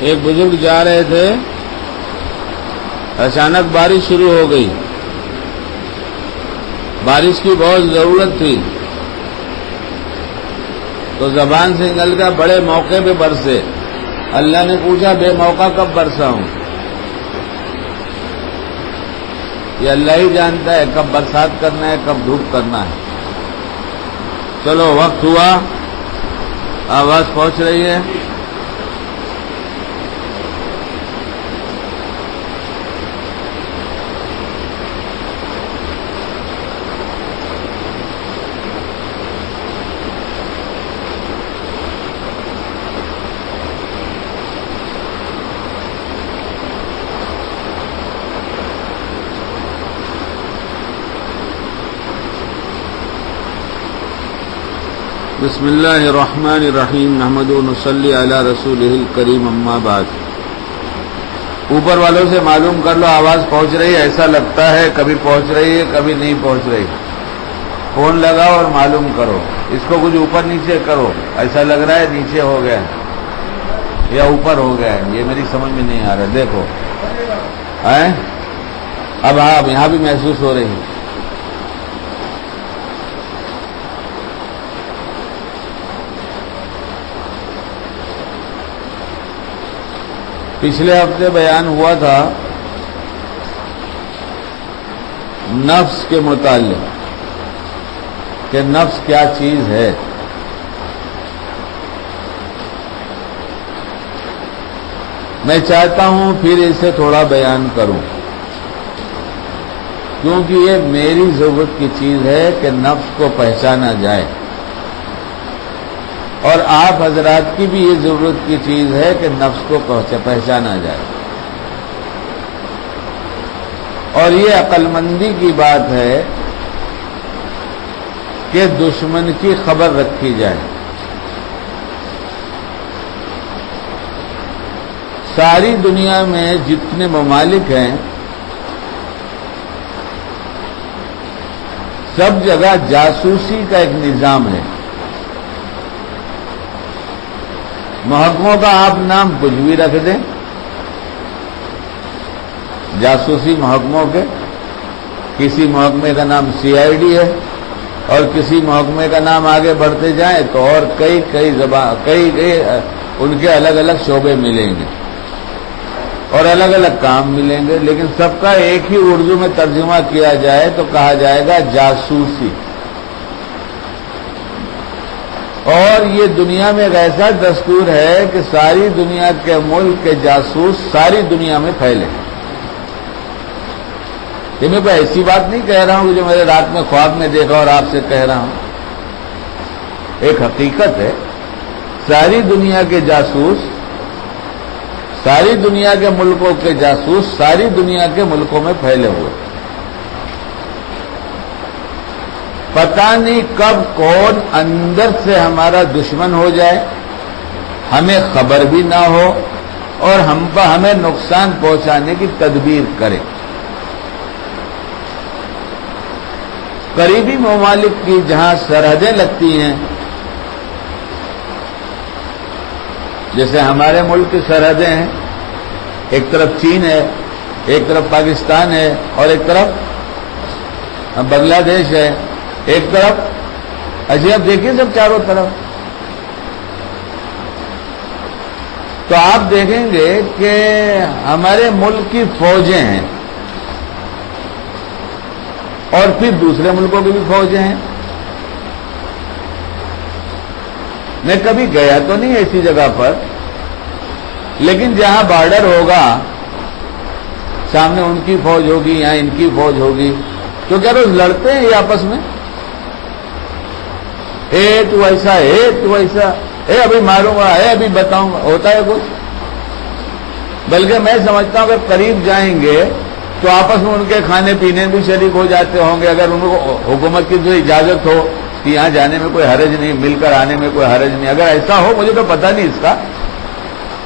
ایک بزرگ جا رہے تھے، اچانک بارش شروع ہو گئی، بارش کی بہت ضرورت تھی، تو زبان سے نکل گیا بڑے موقع پہ برسے۔ اللہ نے پوچھا بے موقع کب برسا ہوں؟ یہ اللہ ہی جانتا ہے کب برسات کرنا ہے، کب دھوپ کرنا ہے۔ چلو وقت ہوا، آواز پہنچ رہی ہے۔ بسم اللہ الرحمن الرحیم، نحمد و نصلی علی رسولہ الکریم، اما بعد۔ اوپر والوں سے معلوم کر لو آواز پہنچ رہی ہے؟ ایسا لگتا ہے کبھی پہنچ رہی ہے کبھی نہیں پہنچ رہی۔ فون لگاؤ اور معلوم کرو، اس کو کچھ اوپر نیچے کرو، ایسا لگ رہا ہے نیچے ہو گیا ہے یا اوپر ہو گیا ہے، یہ میری سمجھ میں نہیں آ رہا۔ دیکھو اب ہاں یہاں بھی محسوس ہو رہی ہے۔ پچھلے ہفتے بیان ہوا تھا نفس کے متعلق کہ نفس کیا چیز ہے۔ میں چاہتا ہوں پھر اسے تھوڑا بیان کروں، کیونکہ یہ میری ضرورت کی چیز ہے کہ نفس کو پہچانا جائے، اور آپ حضرات کی بھی یہ ضرورت کی چیز ہے کہ نفس کو پہچانا جائے۔ اور یہ عقل مندی کی بات ہے کہ دشمن کی خبر رکھی جائے۔ ساری دنیا میں جتنے ممالک ہیں سب جگہ جاسوسی کا ایک نظام ہے۔ محکموں کا آپ نام کچھ بھی رکھ دیں، جاسوسی محکموں کے، کسی محکمے کا نام CID ہے اور کسی محکمے کا نام آگے بڑھتے جائیں تو اور کئی ان کے الگ الگ شعبے ملیں گے اور الگ الگ کام ملیں گے، لیکن سب کا ایک ہی اردو میں ترجمہ کیا جائے تو کہا جائے گا جاسوسی۔ اور یہ دنیا میں ایک ایسا دستور ہے کہ ساری دنیا کے ملک کے جاسوس ساری دنیا میں پھیلے۔ یہ میں کوئی ایسی بات نہیں کہہ رہا ہوں جو میرے رات میں خواب میں دیکھا اور آپ سے کہہ رہا ہوں، ایک حقیقت ہے۔ ساری دنیا کے جاسوس، ساری دنیا کے ملکوں کے جاسوس ساری دنیا کے ملکوں میں پھیلے ہوئے، پتہ نہیں کب کون اندر سے ہمارا دشمن ہو جائے، ہمیں خبر بھی نہ ہو اور ہمیں نقصان پہنچانے کی تدبیر کرے۔ قریبی ممالک کی جہاں سرحدیں لگتی ہیں، جیسے ہمارے ملک کی سرحدیں ہیں، ایک طرف چین ہے، ایک طرف پاکستان ہے اور ایک طرف بنگلہ دیش ہے، ایک طرف اب دیکھیے سب چاروں طرف، تو آپ دیکھیں گے کہ ہمارے ملک کی فوجیں ہیں اور پھر دوسرے ملکوں کی بھی فوجیں ہیں۔ میں کبھی گیا تو نہیں ایسی جگہ پر، لیکن جہاں بارڈر ہوگا سامنے ان کی فوج ہوگی، یہاں ان کی فوج ہوگی، تو کیا روز لڑتے ہیں یہ آپس میں؟ تو ایسا تو ایسا، ابھی ماروں گا، ابھی بتاؤں گا، ہوتا ہے کچھ؟ بلکہ میں سمجھتا ہوں اگر قریب جائیں گے تو آپس میں ان کے کھانے پینے بھی شریک ہو جاتے ہوں گے، اگر ان کو حکومت کی جو اجازت ہو کہ یہاں جانے میں کوئی حرج نہیں، مل کر آنے میں کوئی حرج نہیں۔ اگر ایسا ہو، مجھے تو پتہ نہیں اس کا،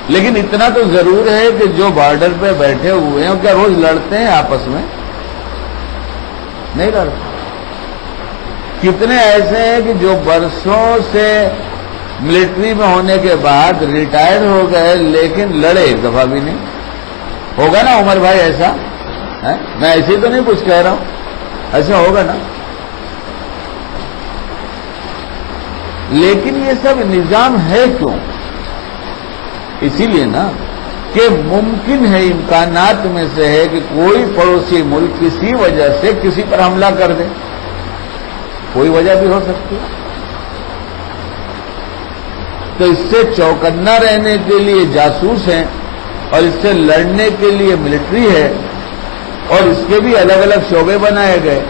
لیکن اتنا تو ضرور ہے کہ جو بارڈر پہ بیٹھے ہوئے ہیں کیا روز لڑتے ہیں آپس میں؟ نہیں لڑتے۔ کتنے ایسے ہیں کہ جو برسوں سے ملٹری میں ہونے کے بعد ریٹائر ہو گئے لیکن لڑے ایک دفعہ بھی نہیں. ہوگا نا عمر بھائی ایسا؟ میں ایسے تو نہیں کچھ کہہ رہا ہوں، ایسا ہوگا نا. لیکن یہ سب نظام ہے کیوں؟ اسی لیے نا کہ ممکن ہے، امکانات میں سے ہے کہ کوئی پڑوسی ملک کسی وجہ سے کسی پر حملہ کر دے. کوئی وجہ بھی ہو سکتی ہے. تو اس سے چوکنا رہنے کے لیے جاسوس ہیں اور اس سے لڑنے کے لیے ملٹری ہے، اور اس کے بھی الگ الگ شعبے بنائے گئے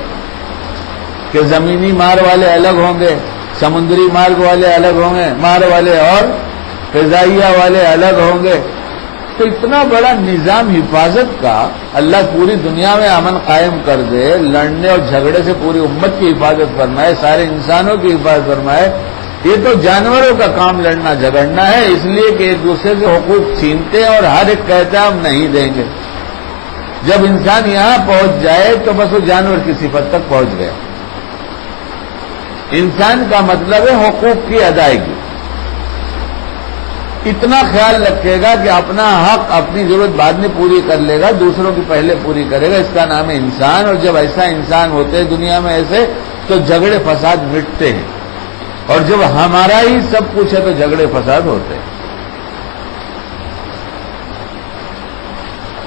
کہ زمینی مار والے الگ ہوں گے، سمندری مارگ والے الگ ہوں گے، مار والے اور فضائیہ والے الگ ہوں گے. تو اتنا بڑا نظام حفاظت کا اللہ پوری دنیا میں امن قائم کر دے، لڑنے اور جھگڑے سے پوری امت کی حفاظت فرمائے، سارے انسانوں کی حفاظت فرمائے. یہ تو جانوروں کا کام لڑنا جھگڑنا ہے، اس لیے کہ ایک دوسرے سے حقوق چھینتے ہیں اور ہر ایک کہتا ہے ہم نہیں دیں گے. جب انسان یہاں پہنچ جائے تو بس وہ جانور کی صفت تک پہنچ گیا. انسان کا مطلب ہے حقوق کی ادائیگی. اتنا خیال رکھے گا کہ اپنا حق اپنی ضرورت بعد میں پوری کر لے گا، دوسروں کی پہلے پوری کرے گا. اس کا نام ہے انسان. اور جب ایسا انسان ہوتے ہیں دنیا میں ایسے تو جھگڑے فساد مٹتے ہیں. اور جب ہمارا ہی سب کچھ ہے تو جھگڑے فساد ہوتے ہیں.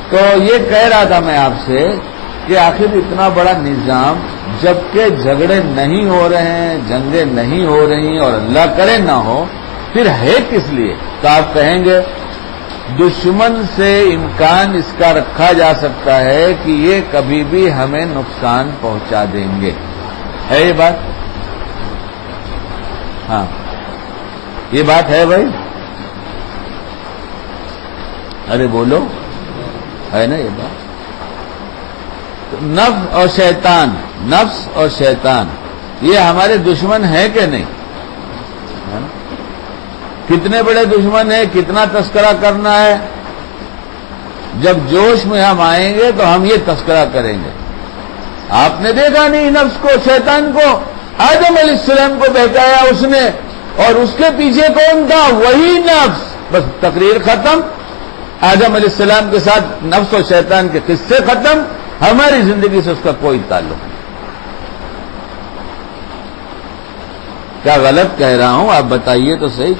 تو یہ کہہ رہا تھا میں آپ سے کہ آخر اتنا بڑا نظام جبکہ جھگڑے نہیں ہو رہے ہیں، جنگیں نہیں ہو رہی اور اللہ کرے نہ ہو، پھر ہے کس لیے؟ تو آپ کہیں گے دشمن سے امکان اس کا رکھا جا سکتا ہے کہ یہ کبھی بھی ہمیں نقصان پہنچا دیں گے. ہے یہ بات؟ ہاں یہ بات ہے بھائی. ارے بولو، ہے نا یہ بات؟ نفس اور شیطان، نفس اور شیطان یہ ہمارے دشمن ہے کہ نہیں؟ کتنے بڑے دشمن ہیں، کتنا تذکرہ کرنا ہے. جب جوش میں ہم آئیں گے تو ہم یہ تذکرہ کریں گے. آپ نے دیکھا نہیں نفس کو، شیطان کو؟ آدم علیہ السلام کو بہکایا اس نے، اور اس کے پیچھے کون تھا؟ وہی نفس. بس تقریر ختم. آدم علیہ السلام کے ساتھ نفس اور شیطان کے قصے ختم. ہماری زندگی سے اس کا کوئی تعلق نہیں. کیا غلط کہہ رہا ہوں؟ آپ بتائیے تو صحیح.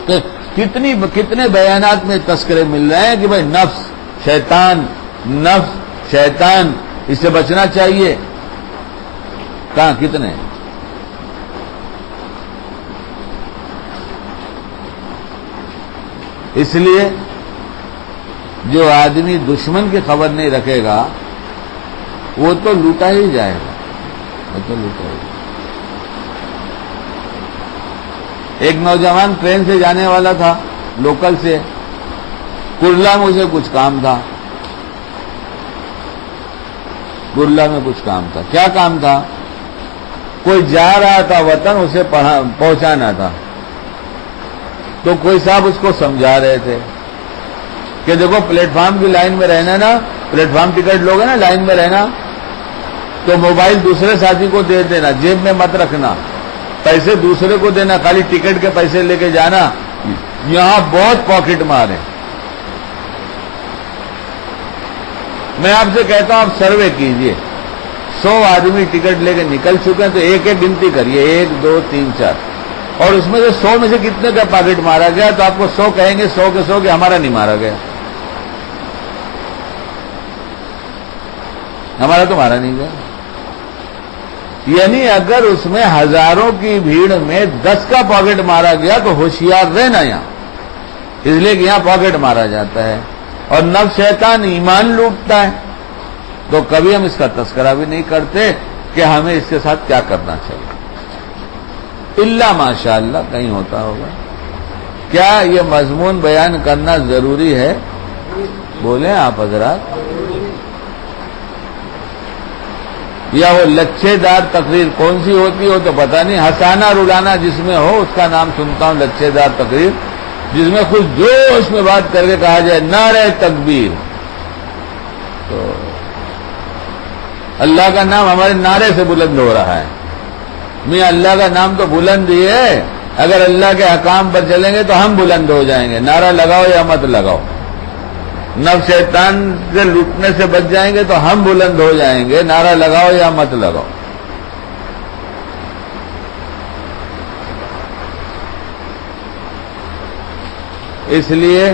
کتنے بیانات میں تذکرے مل رہے ہیں کہ بھائی نفس شیطان، نفس شیطان، اس سے بچنا چاہیے. کہاں کتنے؟ اس لیے جو آدمی دشمن کی خبر نہیں رکھے گا وہ تو لوٹا ہی جائے گا. وہ تو لوٹا ہی جائے گا. ایک نوجوان ٹرین سے جانے والا تھا، لوکل سے کرلا میں. اسے کچھ کام تھا، کرلا میں کچھ کام تھا. کیا کام تھا؟ کوئی جا رہا تھا وطن، اسے پہنچانا تھا. تو کوئی صاحب اس کو سمجھا رہے تھے کہ دیکھو پلیٹ فارم کی لائن میں رہنا نا، پلیٹ فارم ٹکٹ لوگے نا، لائن میں رہنا، تو موبائل دوسرے ساتھی کو دے دینا، جیب میں مت رکھنا، پیسے دوسرے کو دینا، خالی ٹکٹ کے پیسے لے کے جانا. یہاں بہت پاکٹ مارے. میں آپ سے کہتا ہوں آپ سروے کیجئے. 100 آدمی ٹکٹ لے کے نکل چکے ہیں تو ایک ایک گنتی کریے، 1 2 3 4، اور اس میں سے 100 میں سے کتنے کا پاکٹ مارا گیا. تو آپ کو 100 کہیں گے، 100 کے 100 کہ ہمارا نہیں مارا گیا، ہمارا تو مارا نہیں گیا. یعنی اگر اس میں ہزاروں کی بھیڑ میں 10 کا پاکٹ مارا گیا تو ہوشیار رہنا یہاں، اس لیے کہ یہاں پاکٹ مارا جاتا ہے. اور نفس شیطان ایمان لوٹتا ہے. تو کبھی ہم اس کا تذکرہ بھی نہیں کرتے کہ ہمیں اس کے ساتھ کیا کرنا چاہیے. الا ماشاء اللہ کہیں ہوتا ہوگا. کیا یہ مضمون بیان کرنا ضروری ہے؟ بولیں آپ حضرات. یا وہ لچھے دار تقریر کون سی ہوتی ہو تو پتہ نہیں، ہنسانا رلانا جس میں ہو اس کا نام سنتا ہوں لچھے دار تقریر، جس میں خوش جوش میں بات کر کے کہا جائے نعرہ تکبیر. تو اللہ کا نام ہمارے نعرے سے بلند ہو رہا ہے. میاں اللہ کا نام تو بلند ہی ہے، اگر اللہ کے حکام پر چلیں گے تو ہم بلند ہو جائیں گے، نعرہ لگاؤ یا مت لگاؤ۔ نفس شیطان سے لوٹنے سے بچ جائیں گے تو ہم بلند ہو جائیں گے، نعرہ لگاؤ یا مت لگاؤ۔ اس لیے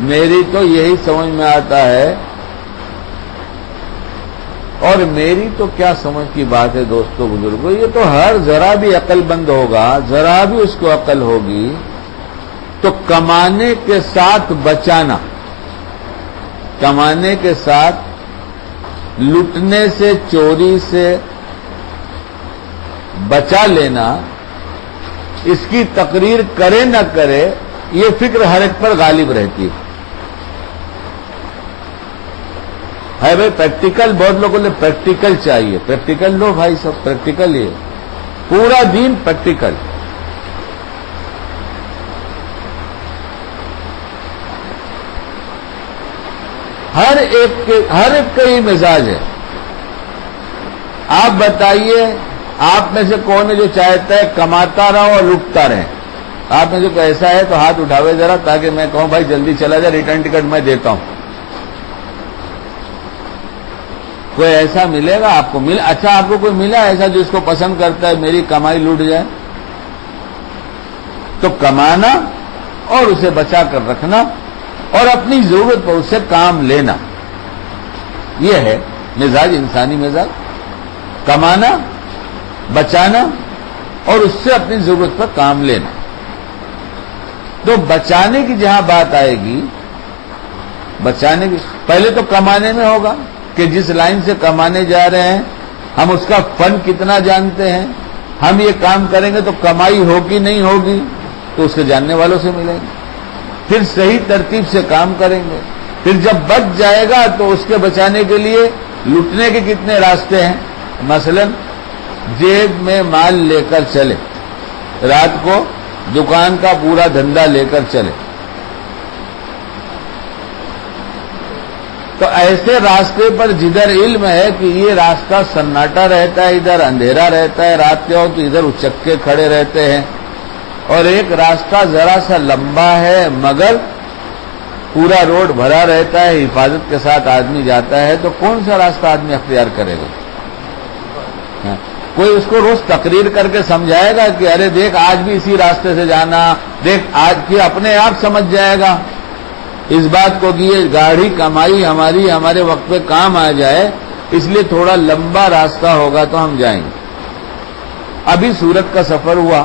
میری تو یہی سمجھ میں آتا ہے، اور میری تو کیا سمجھ کی بات ہے دوستو بزرگوں، یہ تو ہر ذرا بھی عقل مند ہوگا، ذرا بھی اس کو عقل ہوگی تو کمانے کے ساتھ بچانا، کمانے کے ساتھ لوٹنے سے، چوری سے بچا لینا، اس کی تقریر کرے نہ کرے، یہ فکر ہر ایک پر غالب رہتی ہے بھائی۔ پریکٹیکل، بہت لوگوں نے پریکٹیکل چاہیے، پریکٹیکل لو بھائی، سب پریکٹیکل ہی ہے، پورا دین پریکٹیکل۔ ہر ایک کا ہی مزاج ہے۔ آپ بتائیے، آپ میں سے کون ہے جو چاہتا ہے کماتا رہو اور لوٹتا رہے؟ آپ میں سے کوئی ایسا ہے تو ہاتھ اٹھاوے ذرا، تاکہ میں کہوں بھائی جلدی چلا جائے، ریٹرن ٹکٹ میں دیتا ہوں۔ کوئی ایسا ملے گا آپ کو؟ اچھا، آپ کو کوئی ملا ایسا جو اس کو پسند کرتا ہے میری کمائی لوٹ جائے؟ تو کمانا اور اسے بچا کر رکھنا اور اپنی ضرورت پر اس سے کام لینا، یہ ہے مزاج، انسانی مزاج۔ کمانا، بچانا اور اس سے اپنی ضرورت پر کام لینا۔ تو بچانے کی جہاں بات آئے گی، بچانے کی پہلے تو کمانے میں ہوگا کہ جس لائن سے کمانے جا رہے ہیں ہم اس کا فن کتنا جانتے ہیں، ہم یہ کام کریں گے تو کمائی ہوگی نہیں ہوگی، تو اس کے جاننے والوں سے ملیں گے، پھر صحیح ترتیب سے کام کریں گے، پھر جب بچ جائے گا تو اس کے بچانے کے لیے لوٹنے کے کتنے راستے ہیں۔ مثلا جیب میں مال لے کر چلے، رات کو دکان کا پورا دھندا لے کر چلے، تو ایسے راستے پر جدھر علم ہے کہ یہ راستہ سناٹا رہتا ہے، ادھر اندھیرا رہتا ہے، رات کے ہو تو ادھر اچکے کھڑے رہتے ہیں، اور ایک راستہ ذرا سا لمبا ہے مگر پورا روڈ بھرا رہتا ہے، حفاظت کے ساتھ آدمی جاتا ہے، تو کون سا راستہ آدمی اختیار کرے گا؟ کوئی اس کو روز تقریر کر کے سمجھائے گا کہ ارے دیکھ آج بھی اسی راستے سے جانا، دیکھ آج کی اپنے آپ سمجھ جائے گا اس بات کو کہ یہ گاڑی کمائی ہماری ہمارے وقت پہ کام آ جائے، اس لیے تھوڑا لمبا راستہ ہوگا تو ہم جائیں گے۔ ابھی سورت کا سفر ہوا،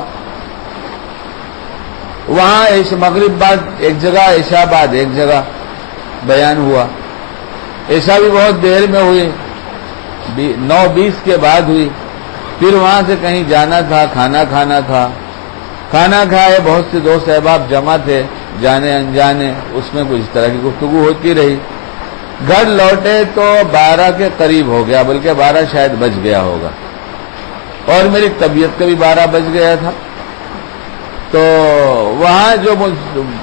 وہاں مغرب بعد ایک جگہ، عشاء بعد ایک جگہ بیان ہوا۔ عشاء بھی بہت دیر میں ہوئی، 9:20 کے بعد ہوئی، پھر وہاں سے کہیں جانا تھا، کھانا کھانا تھا، کھانا کھائے، بہت سے دوست احباب جمع تھے، جانے انجانے، اس میں کچھ طرح کی گفتگو ہوتی رہی۔ گھر لوٹے تو 12 کے قریب ہو گیا، بلکہ 12 شاید بج گیا ہوگا، اور میری طبیعت کا بھی 12 بج گیا تھا۔ تو وہاں جو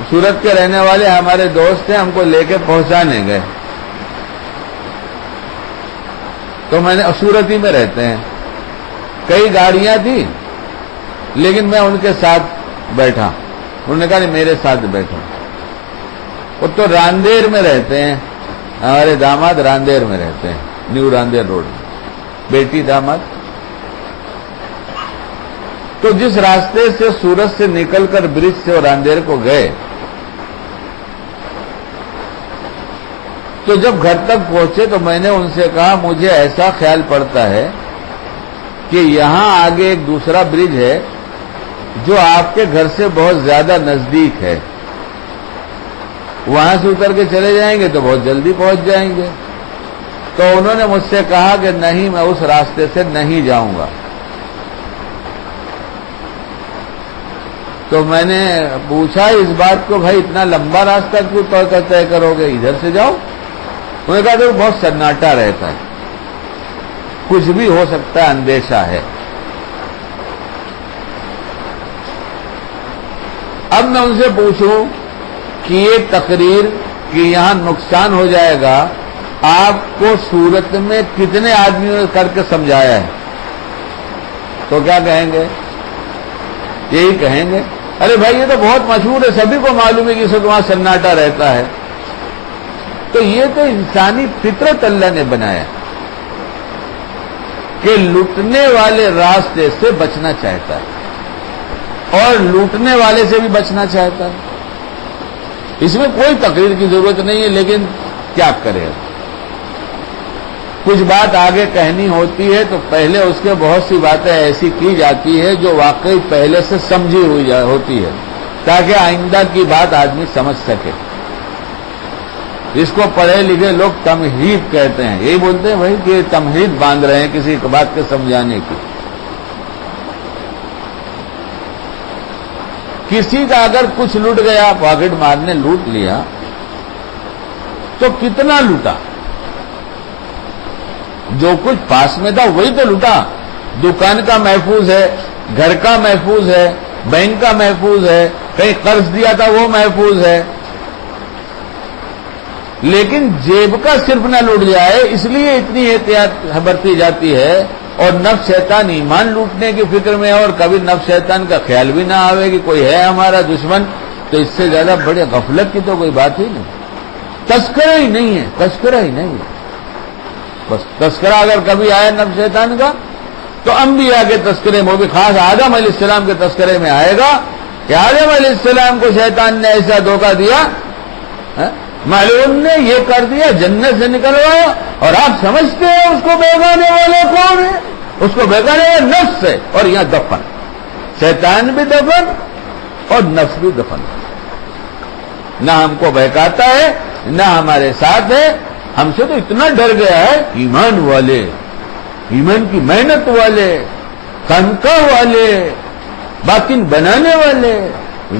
سورت کے رہنے والے ہمارے دوست تھے، ہم کو لے کے پہنچانے گئے، تو میں نے سورت ہی میں رہتے ہیں، کئی گاڑیاں تھیں لیکن میں ان کے ساتھ بیٹھا، انہوں نے کہا نہیں میرے ساتھ بیٹھو۔ وہ تو راندیر میں رہتے ہیں، ہمارے داماد راندیر میں رہتے ہیں، نیو راندیر روڈ میں، بیٹی داماد۔ تو جس راستے سے سورت سے نکل کر برج سے اور راندیر کو گئے، تو جب گھر تک پہنچے تو میں نے ان سے کہا مجھے ایسا خیال پڑتا ہے کہ یہاں آگے ایک دوسرا برج ہے جو آپ کے گھر سے بہت زیادہ نزدیک ہے، وہاں سے اتر کے چلے جائیں گے تو بہت جلدی پہنچ جائیں گے۔ تو انہوں نے مجھ سے کہا کہ نہیں، میں اس راستے سے نہیں جاؤں گا۔ تو میں نے پوچھا اس بات کو، بھائی اتنا لمبا راستہ کیوں طے کرو گے، ادھر سے جاؤ۔ انہوں نے کہا کہ بہت سناٹا رہتا ہے، کچھ بھی ہو سکتا ہے، اندیشہ ہے۔ اب میں ان سے پوچھوں کہ یہ تقریر کہ یہاں نقصان ہو جائے گا، آپ کو صورت میں کتنے آدمیوں نے کر کے سمجھایا ہے، تو کیا کہیں گے؟ یہی کہیں گے ارے بھائی یہ تو بہت مشہور ہے، سبھی کو معلوم ہے کہ اس وقت وہاں سناٹا رہتا ہے. تو یہ تو انسانی فطرت اللہ نے بنایا کہ لوٹنے والے راستے سے بچنا چاہتا ہے اور لوٹنے والے سے بھی بچنا چاہتا ہے. اس میں کوئی تقریر کی ضرورت نہیں ہے، لیکن کیا کرے، کچھ بات آگے کہنی ہوتی ہے تو پہلے اس کے بہت سی باتیں ایسی کی جاتی ہے جو واقعی پہلے سے سمجھی ہوئی ہوتی ہے تاکہ آئندہ کی بات آدمی سمجھ سکے. اس کو پڑھے لکھے لوگ تمہید کہتے ہیں، یہی بولتے ہیں بھائی کہ یہ تمہید باندھ رہے ہیں کسی بات کے سمجھانے کی. کسی کا اگر کچھ لوٹ گیا، پاکٹ مار نے لوٹ لیا تو کتنا لوٹا؟ جو کچھ پاس میں تھا وہی تو لوٹا. دکان کا محفوظ ہے، گھر کا محفوظ ہے، بینک کا محفوظ ہے، کہیں قرض دیا تھا وہ محفوظ ہے. لیکن جیب کا صرف نہ لوٹ جائے اس لیے اتنی احتیاط برتی جاتی ہے. اور نفس شیطان ایمان لوٹنے کی فکر میں ہے، اور کبھی نفس شیطان کا خیال بھی نہ آوے کہ کوئی ہے ہمارا دشمن. تو اس سے زیادہ بڑے غفلت کی تو کوئی بات ہی نہیں. تذکرہ ہی نہیں ہے، تذکرہ ہی نہیں ہے. بس تذکرہ اگر کبھی آیا نفس شیطان کا تو انبیاء کے تذکرے میں، وہ بھی خاص آدم علیہ السلام کے تذکرے میں آئے گا کہ آدم علیہ السلام کو شیطان نے ایسا دھوکہ دیا، معلوم نے یہ کر دیا، جنت سے نکلوایا، اور آپ سمجھتے ہیں اس کو بھگانے والے کون ہے؟ اس کو بھگانے والے نفس ہے. اور یہاں دفن، شیطان بھی دفن اور نفس بھی دفن. نہ ہم کو بہکاتا ہے نہ ہمارے ساتھ ہے. ہم سے تو اتنا ڈر گیا ہے ایمان والے، ایمان کی محنت والے، تنخواہ والے، باطن بنانے والے،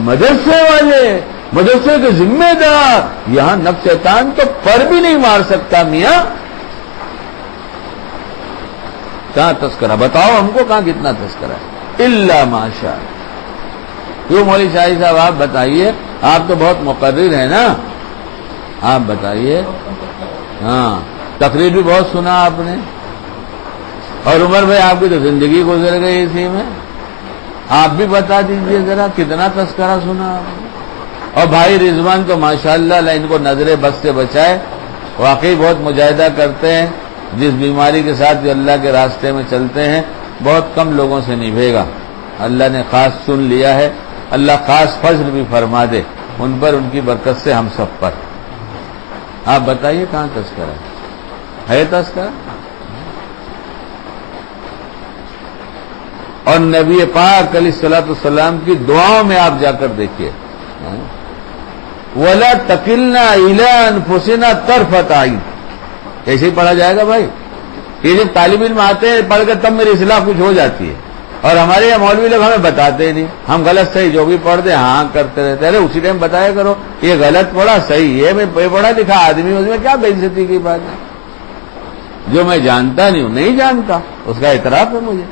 مدرسے والے، مدرسے کے ذمہ دار. یہاں نفس شیطان تو پر بھی نہیں مار سکتا. میاں کہاں تذکرہ؟ بتاؤ ہم کو کہاں کتنا تذکرہ ہے؟ الا ماشاء. کیوں مولوی شاہی صاحب آپ بتائیے، آپ تو بہت مقرر ہیں نا، آپ بتائیے. ہاں تقریر بھی بہت سنا آپ نے، اور عمر بھائی آپ کی تو زندگی گزر گئی اسی میں. آپ بھی بتا دیجئے ذرا کتنا تذکرہ سنا آپ نے. اور بھائی رضوان تو ماشاءاللہ اللہ ان کو نظر بد سے بچائے، واقعی بہت مجاہدہ کرتے ہیں. جس بیماری کے ساتھ جو اللہ کے راستے میں چلتے ہیں بہت کم لوگوں سے نبھے گا. اللہ نے خاص چن لیا ہے. اللہ خاص فضل بھی فرما دے ان پر، ان کی برکت سے ہم سب پر. آپ بتائیے کہاں تذکرہ ہے تذکرہ؟ اور نبی پاک علیہ الصلوۃ والسلام کی دعاؤں میں آپ جا کر دیکھیے، وَلَا تَكِلْنَا إِلَىٰ أَنفُسِنَا طَرْفَةَ عَيْنٍ. ایسے ہی پڑھا جائے گا بھائی. یہ جب طالب علم آتے ہیں پڑھ کر تب میری اصلاح کچھ ہو جاتی ہے، اور ہمارے یہاں مولوی لوگ ہمیں بتاتے نہیں. ہم غلط صحیح جو بھی پڑھ دیں ہاں کرتے رہتے. ارے اسی ٹائم بتایا کرو یہ غلط پڑھا صحیح ہے. میں پڑھا لکھا آدمی ہوں، اس میں کیا بے عزتی کی بات ہے؟ جو میں جانتا نہیں ہوں نہیں جانتا، اس کا اعتراف ہے مجھے.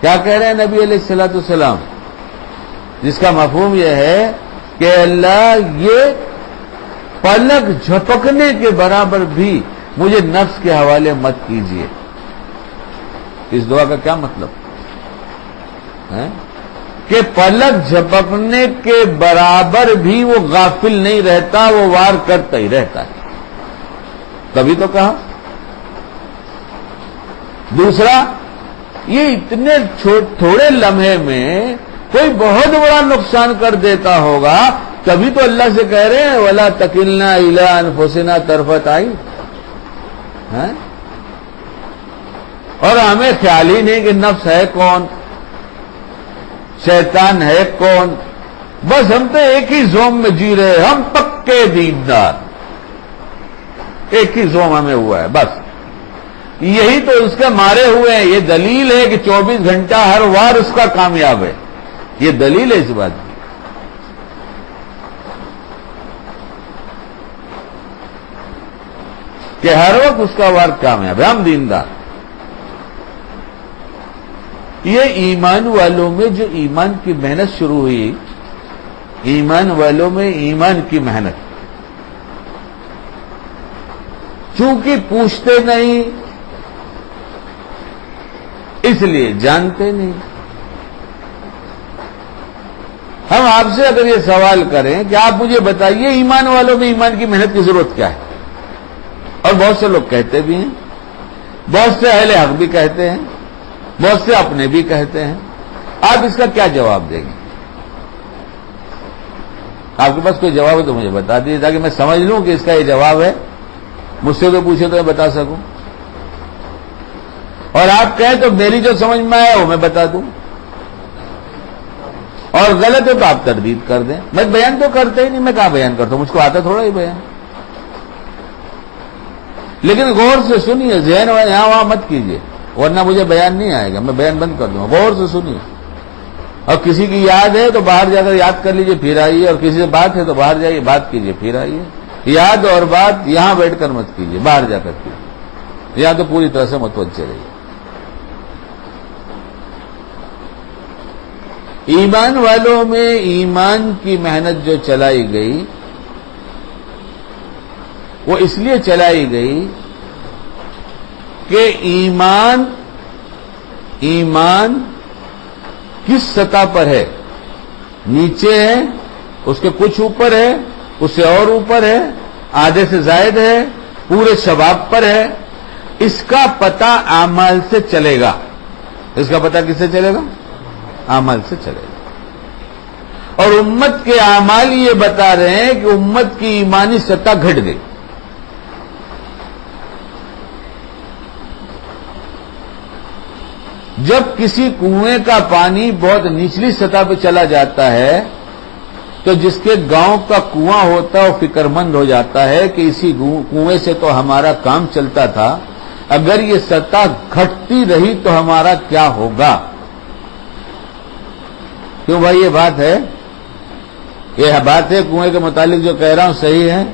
کیا کہہ رہے ہیں نبی علیہ الصلوۃ والسلام؟ جس کا مفہوم یہ ہے کہ اللہ یہ پلک جھپکنے کے برابر بھی مجھے نفس کے حوالے مت کیجیے. اس دعا کا کیا مطلب ہے؟ کہ پلک جھپکنے کے برابر بھی وہ غافل نہیں رہتا، وہ وار کرتا ہی رہتا ہے. تبھی تو کہا. دوسرا، یہ اتنے تھوڑے لمحے میں کوئی بہت بڑا نقصان کر دیتا ہوگا، تبھی تو اللہ سے کہہ رہے ہیں وَلَا تَكِلْنَا إِلَىٰ أَنفُسِنَا طَرْفَةَ عَيْنٍ. اور ہمیں خیال ہی نہیں کہ نفس ہے کون، شیطان ہے کون. بس ہم تو ایک ہی زوم میں جی رہے، ہم پکے دیندار، ایک ہی زوم ہمیں ہوا ہے بس. یہی تو اس کے مارے ہوئے ہیں. یہ دلیل ہے کہ 24 گھنٹہ ہر وار اس کا کامیاب ہے. یہ دلیل ہے اس بات کی. کہ ہر وقت اس کا وار کامیاب ہے. ہم دیندار. یہ ایمان والوں میں جو ایمان کی محنت شروع ہوئی، ایمان والوں میں ایمان کی محنت، چونکہ پوچھتے نہیں، اس لیے جانتے نہیں. ہم آپ سے اگر یہ سوال کریں کہ آپ مجھے بتائیے ایمان والوں میں ایمان کی محنت کی ضرورت کیا ہے، اور بہت سے لوگ کہتے بھی ہیں، بہت سے اہل حق بھی کہتے ہیں، بہت سے اپنے بھی کہتے ہیں، آپ اس کا کیا جواب دیں گے؟ آپ کے پاس کوئی جواب ہے تو مجھے بتا دیجیے تاکہ میں سمجھ لوں کہ اس کا یہ جواب ہے. مجھ سے تو پوچھے تو میں بتا سکوں، اور آپ کہیں تو میری جو سمجھ میں آیا وہ میں بتا دوں، اور غلط ہے تو آپ تردید کر دیں. میں بیان تو کرتا ہی نہیں، میں کہاں بیان کرتا ہوں، مجھ کو آتا تھوڑا ہی بیان. لیکن غور سے سنیے، ذہن یہاں وہاں مت کیجیے ورنہ مجھے بیان نہیں آئے گا، میں بیان بند کر دوں گا. غور سے سنیے، اور کسی کی یاد ہے تو باہر جا کر یاد کر لیجئے پھر آئیے، اور کسی سے بات ہے تو باہر جائیے بات کیجئے پھر آئیے. یاد اور بات یہاں بیٹھ کر مت کیجیے، باہر جا کر کیجیے. یہاں تو پوری طرح سے متوجہ رہیے. ایمان والوں میں ایمان کی محنت جو چلائی گئی وہ اس لیے چلائی گئی کہ ایمان کس سطح پر ہے، نیچے ہے، اس کے کچھ اوپر ہے، اس سے اور اوپر ہے، آدھے سے زائد ہے، پورے شباب پر ہے، اس کا پتہ اعمال سے چلے گا. اس کا پتہ کس سے چلے گا؟ اعمال سے چلے گا. اور امت کے اعمال یہ بتا رہے ہیں کہ امت کی ایمانی سطح گھٹ گئی. جب کسی کنویں کا پانی بہت نچلی سطح پہ چلا جاتا ہے تو جس کے گاؤں کا کنواں ہوتا ہے وہ فکر مند ہو جاتا ہے کہ اسی کنویں سے تو ہمارا کام چلتا تھا، اگر یہ سطح گھٹتی رہی تو ہمارا کیا ہوگا. کیوں بھائی یہ بات ہے، یہ بات ہے کنویں کے متعلق جو کہہ رہا ہوں صحیح ہے.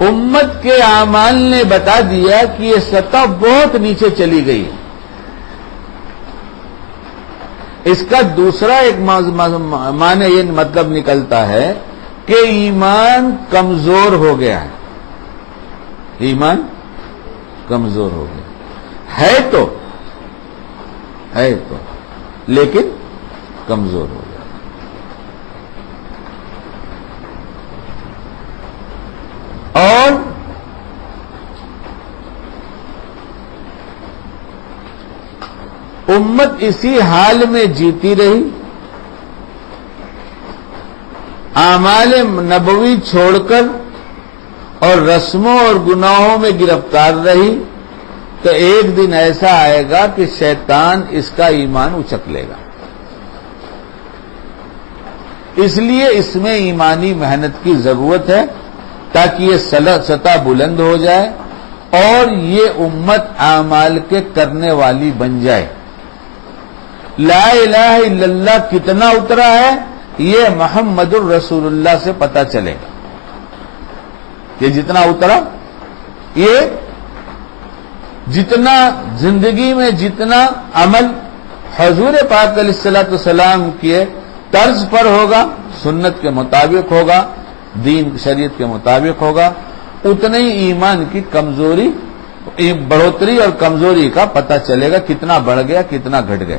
امت کے اعمال نے بتا دیا کہ یہ سطح بہت نیچے چلی گئی. اس کا دوسرا ایک معنی یہ مطلب نکلتا ہے کہ ایمان کمزور ہو گیا ہے. ایمان کمزور ہو گیا ہے تو لیکن کمزور ہو گیا. اور امت اسی حال میں جیتی رہی، اعمال نبوی چھوڑ کر اور رسموں اور گناہوں میں گرفتار رہی، تو ایک دن ایسا آئے گا کہ شیطان اس کا ایمان اچک لے گا. اس لیے اس میں ایمانی محنت کی ضرورت ہے تاکہ یہ سطح بلند ہو جائے اور یہ امت اعمال کے کرنے والی بن جائے. لا الہ الا اللہ کتنا اترا ہے یہ محمد الرسول اللہ سے پتہ چلے گا. یہ جتنا اترا، یہ جتنا زندگی میں جتنا عمل حضور پاک علیہ الصلوۃ والسلام کیے طرز پر ہوگا، سنت کے مطابق ہوگا، دین شریعت کے مطابق ہوگا، اتنے ہی ایمان کی کمزوری، بڑھوتری اور کمزوری کا پتہ چلے گا، کتنا بڑھ گیا کتنا گھٹ گیا.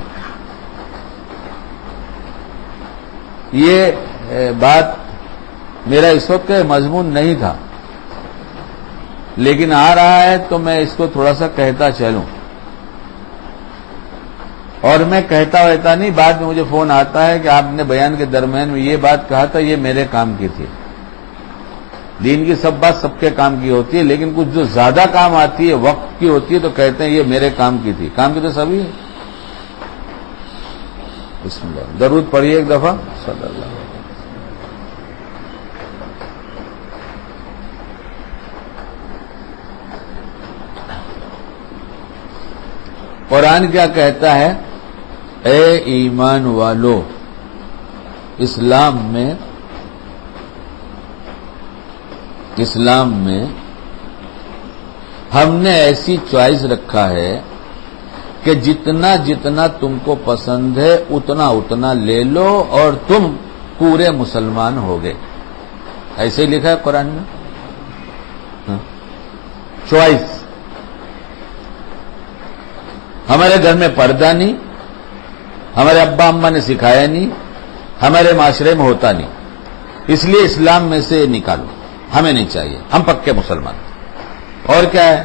یہ بات میرا اس وقت کا مضمون نہیں تھا لیکن آ رہا ہے تو میں اس کو تھوڑا سا کہتا چلوں. اور میں کہتا ہوتا نہیں، بعد میں مجھے فون آتا ہے کہ آپ نے بیان کے درمیان میں یہ بات کہا تھا، یہ میرے کام کی تھی. دین کی سب بات سب کے کام کی ہوتی ہے لیکن کچھ جو زیادہ کام آتی ہے، وقت کی ہوتی ہے، تو کہتے ہیں یہ میرے کام کی تھی. کام کی تو سبھی ہے. بسم اللہ، درود پڑھیے ایک دفعہ صلی اللہ علیہ وسلم. قرآن کیا کہتا ہے؟ اے ایمان والو، اسلام میں ہم نے ایسی چوائس رکھا ہے کہ جتنا جتنا تم کو پسند ہے اتنا اتنا لے لو اور تم پورے مسلمان ہو گئے. ایسے ہی لکھا ہے قرآن میں. چوائس ہمارے گھر میں پردہ نہیں، ہمارے ابا اماں نے سکھایا نہیں، ہمارے معاشرے میں ہوتا نہیں، اس لیے اسلام میں سے نکالو، ہمیں نہیں چاہیے، ہم پکے مسلمان۔ اور کیا ہے؟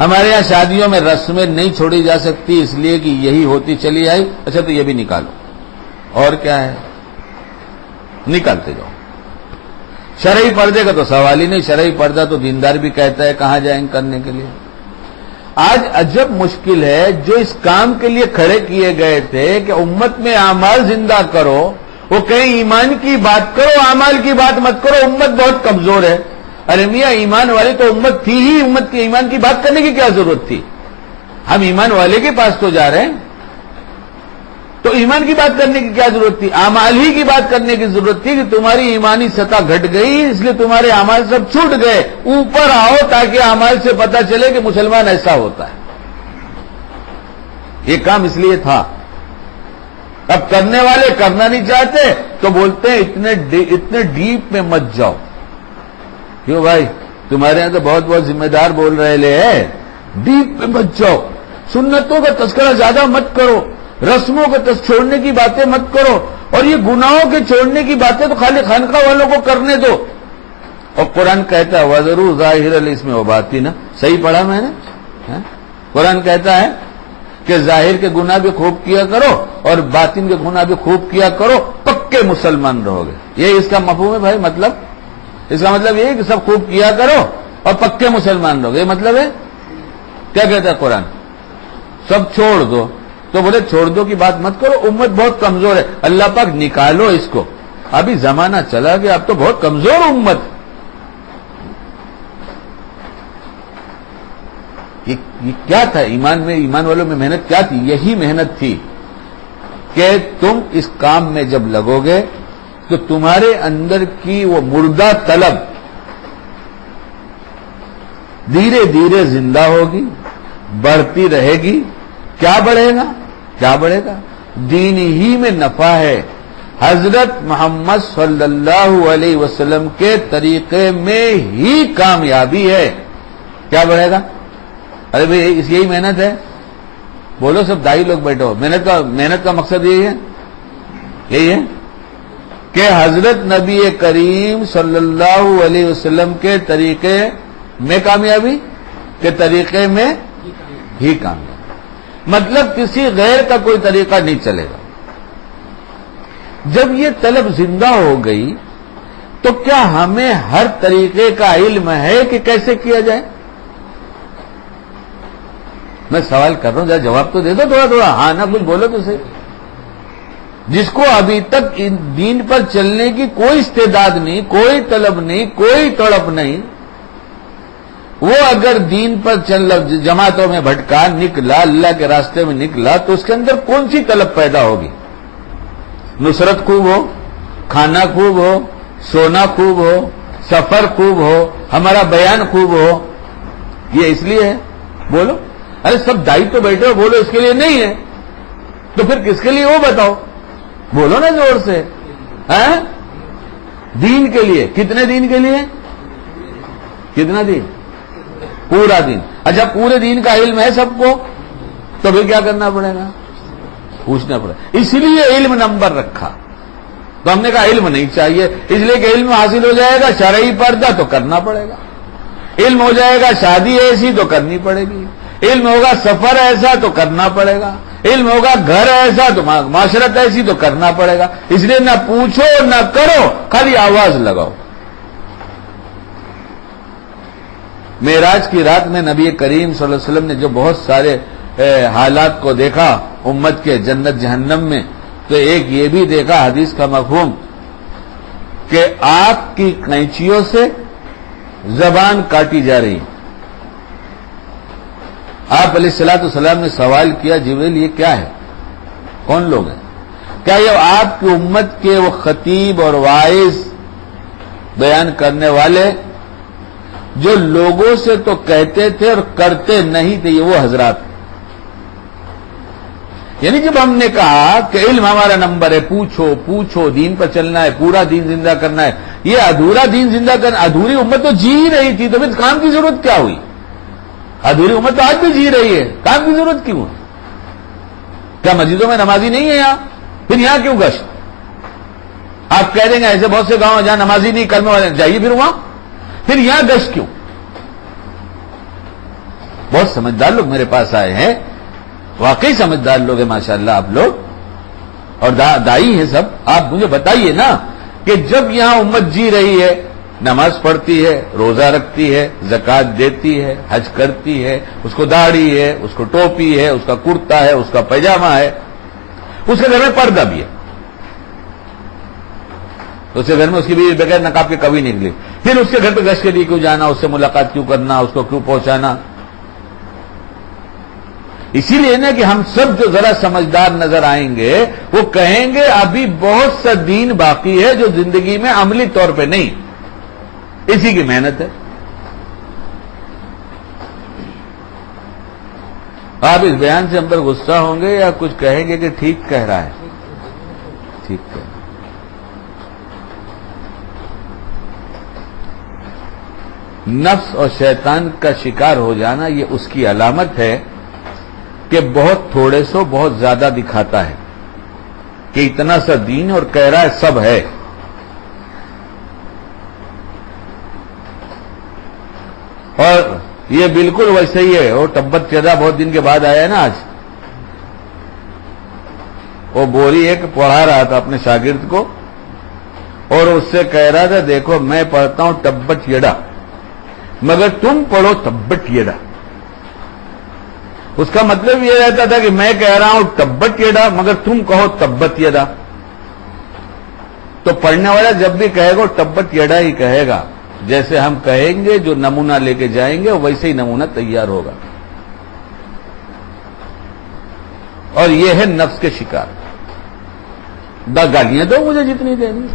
ہمارے یہاں شادیوں میں رسمیں نہیں چھوڑی جا سکتی اس لیے کہ یہی ہوتی چلی آئی، اچھا تو یہ بھی نکالو۔ اور کیا ہے؟ نکالتے جاؤ۔ شرعی پردے کا تو سوال ہی نہیں، شرعی پردہ تو دیندار بھی کہتا ہے، کہاں جائیں کرنے کے لیے؟ آج عجب مشکل ہے، جو اس کام کے لیے کھڑے کیے گئے تھے کہ امت میں اعمال زندہ کرو، وہ کہیں ایمان کی بات کرو، اعمال کی بات مت کرو، امت بہت کمزور ہے۔ ارے میاں ایمان والی تو امت تھی ہی، امت کے ایمان کی بات کرنے کی کیا ضرورت تھی؟ ہم ایمان والے کے پاس تو جا رہے ہیں، تو ایمان کی بات کرنے کی کیا ضرورت تھی؟ اعمال ہی کی بات کرنے کی ضرورت تھی کہ تمہاری ایمانی سطح گھٹ گئی، اس لیے تمہارے اعمال سب چھوٹ گئے، اوپر آؤ تاکہ اعمال سے پتہ چلے کہ مسلمان ایسا ہوتا ہے۔ یہ کام اس لیے تھا۔ اب کرنے والے کرنا نہیں چاہتے تو بولتے ہیں اتنے ڈیپ میں مت جاؤ۔ کیوں بھائی؟ تمہارے یہاں تو بہت بہت ذمہ دار بول رہے لے، ڈیپ میں مت جاؤ، سنتوں کا تذکرہ زیادہ مت کرو، رسموں کو چھوڑنے کی باتیں مت کرو، اور یہ گناہوں کے چھوڑنے کی باتیں تو خالی خانقاہ والوں کو کرنے دو۔ اور قرآن کہتا ہے وَذَرُوا ظَاهِرَ الْإِثْمِ وَبَاطِنَهُ، صحیح پڑھا میں نے؟ قرآن کہتا ہے کہ ظاہر کے گناہ بھی خوب کیا کرو اور باطن کے گناہ بھی خوب کیا کرو، پکے مسلمان رہو گے۔ یہ اس کا مفہوم ہے بھائی، مطلب اس کا مطلب یہ ہے کہ سب خوب کیا کرو اور پکے مسلمان رہو گے، یہ مطلب ہے؟ کیا کہتا ہے قرآن؟ سب چھوڑ دو، تو بولے چھوڑ دو کی بات مت کرو، امت بہت کمزور ہے، اللہ پاک نکالو اس کو، ابھی زمانہ چلا گیا، اب تو بہت کمزور امت۔ یہ کیا تھا ایمان والوں میں محنت کیا تھی؟ یہی محنت تھی کہ تم اس کام میں جب لگو گے تو تمہارے اندر کی وہ مردہ طلب دھیرے دھیرے زندہ ہوگی، بڑھتی رہے گی۔ کیا بڑھے گا؟ کیا بڑھے گا؟ دین ہی میں نفع ہے، حضرت محمد صلی اللہ علیہ وسلم کے طریقے میں ہی کامیابی ہے۔ کیا بڑھے گا؟ ارے بھئی یہی محنت ہے؟ بولو سب دائی لوگ بیٹھو، محنت کا مقصد یہی ہے کہ حضرت نبی کریم صلی اللہ علیہ وسلم کے طریقے میں کامیابی، کے طریقے میں ہی کامیابی، مطلب کسی غیر کا کوئی طریقہ نہیں چلے گا۔ جب یہ طلب زندہ ہو گئی تو کیا ہمیں ہر طریقے کا علم ہے کہ کیسے کیا جائے؟ میں سوال کر رہا ہوں، ذرا جواب تو دے دو تھوڑا تھوڑا، ہاں نہ کچھ بولو تو صحیح۔ جس کو ابھی تک دین پر چلنے کی کوئی استعداد نہیں، کوئی طلب نہیں، کوئی تڑپ نہیں، وہ اگر دین پر جماعتوں میں بھٹکا نکلا، اللہ کے راستے میں نکلا، تو اس کے اندر کون سی طلب پیدا ہوگی؟ نصرت خوب ہو، کھانا خوب ہو، سونا خوب ہو، سفر خوب ہو، ہمارا بیان خوب ہو، یہ اس لیے ہے؟ بولو۔ ارے سب دائی تو بیٹھے ہو، بولو اس کے لیے نہیں ہے تو پھر کس کے لیے وہ بتاؤ؟ بولو نا زور سے۔ دین کے لیے۔ کتنے دین کے لیے؟ کتنا دین؟ پورا دین۔ اچھا پورے دین کا علم ہے سب کو تو پھر کیا کرنا پڑے گا؟ پوچھنا پڑے گا۔ اس لیے علم نمبر رکھا، تو ہم نے کہا علم نہیں چاہیے، اس لیے کہ علم حاصل ہو جائے گا شرعی پردہ تو کرنا پڑے گا، علم ہو جائے گا شادی ایسی تو کرنی پڑے گی، علم ہوگا سفر ایسا تو کرنا پڑے گا، علم ہوگا گھر ایسا تو معاشرت ایسی تو کرنا پڑے گا۔ اس لیے نہ پوچھو نہ کرو، خالی آواز لگاؤ۔ معراج کی رات میں نبی کریم صلی اللہ علیہ وسلم نے جو بہت سارے حالات کو دیکھا امت کے جنت جہنم میں، تو ایک یہ بھی دیکھا حدیث کا مفہوم کہ آگ کی قینچیوں سے زبان کاٹی جا رہی۔ آپ علیہ الصلوۃ والسلام نے سوال کیا جبریل یہ کیا ہے؟ کون لوگ ہیں؟ کیا یہ آپ کی امت کے وہ خطیب اور واعظ بیان کرنے والے جو لوگوں سے تو کہتے تھے اور کرتے نہیں تھے، یہ وہ حضرات؟ یعنی جب ہم نے کہا کہ علم ہمارا نمبر ہے، پوچھو دین پر چلنا ہے، پورا دین زندہ کرنا ہے، یہ ادھورا دین زندہ کرنا، ادھوری امت تو جی ہی نہیں تھی، تو پھر کام کی ضرورت کیا ہوئی؟ ادھوری امت تو آج بھی جی رہی ہے، کام کی ضرورت کیوں ہے؟ کیا مسجدوں میں نمازی نہیں ہے یہاں؟ پھر یہاں کیوں گشت؟ آپ کہہ دیں گے ایسے بہت سے گاؤں ہیں جہاں نمازی نہیں، کلمہ والے، جائیے پھر وہاں، پھر یہاں گشت کیوں؟ بہت سمجھدار لوگ میرے پاس آئے ہیں، واقعی سمجھدار لوگ ہیں ماشاءاللہ آپ لوگ، اور دائی ہیں سب. آپ مجھے بتائیے نا کہ جب یہاں امت جی رہی ہے، نماز پڑھتی ہے، روزہ رکھتی ہے، زکوٰۃ دیتی ہے، حج کرتی ہے، اس کو داڑھی ہے، اس کو ٹوپی ہے، اس کا کرتا ہے، اس کا پیجامہ ہے، اس کے گھر میں پردہ بھی ہے، اس کے گھر میں اس کی بیوی بغیر نقاب کے کبھی نہیں نکلی، پھر اس کے گھر پہ گشت کے لیے کیوں جانا، اس سے ملاقات کیوں کرنا، اس کو کیوں پہنچانا؟ اسی لیے نا کہ ہم سب جو ذرا سمجھدار نظر آئیں گے وہ کہیں گے ابھی بہت سا دین باقی ہے جو زندگی میں عملی طور پہ نہیں، اسی کی محنت ہے. آپ اس بیان سے ہم پر غصہ ہوں گے یا کچھ کہیں گے کہ ٹھیک کہہ رہا ہے؟ ٹھیک کہہ رہا ہے. نفس اور شیطان کا شکار ہو جانا یہ اس کی علامت ہے کہ بہت تھوڑے سو بہت زیادہ دکھاتا ہے کہ اتنا سا دین اور کہہ رہا ہے سب ہے. اور یہ بالکل ویسے ہی ہے. وہ تبت یدا بہت دن کے بعد آیا ہے نا آج. وہ بوری ایک پڑھا رہا تھا اپنے شاگرد کو اور اس سے کہہ رہا تھا دیکھو میں پڑھتا ہوں تبت یدا مگر تم پڑھو تبت یدا. اس کا مطلب یہ رہتا تھا کہ میں کہہ رہا ہوں تبت یدا مگر تم کہو تبت یدا. تو پڑھنے والا جب بھی کہے گا تبت یدا ہی کہے گا. جیسے ہم کہیں گے جو نمونہ لے کے جائیں گے ویسے ہی نمونہ تیار ہوگا. اور یہ ہے نفس کے شکار. گالیاں دو مجھے جتنی دینی،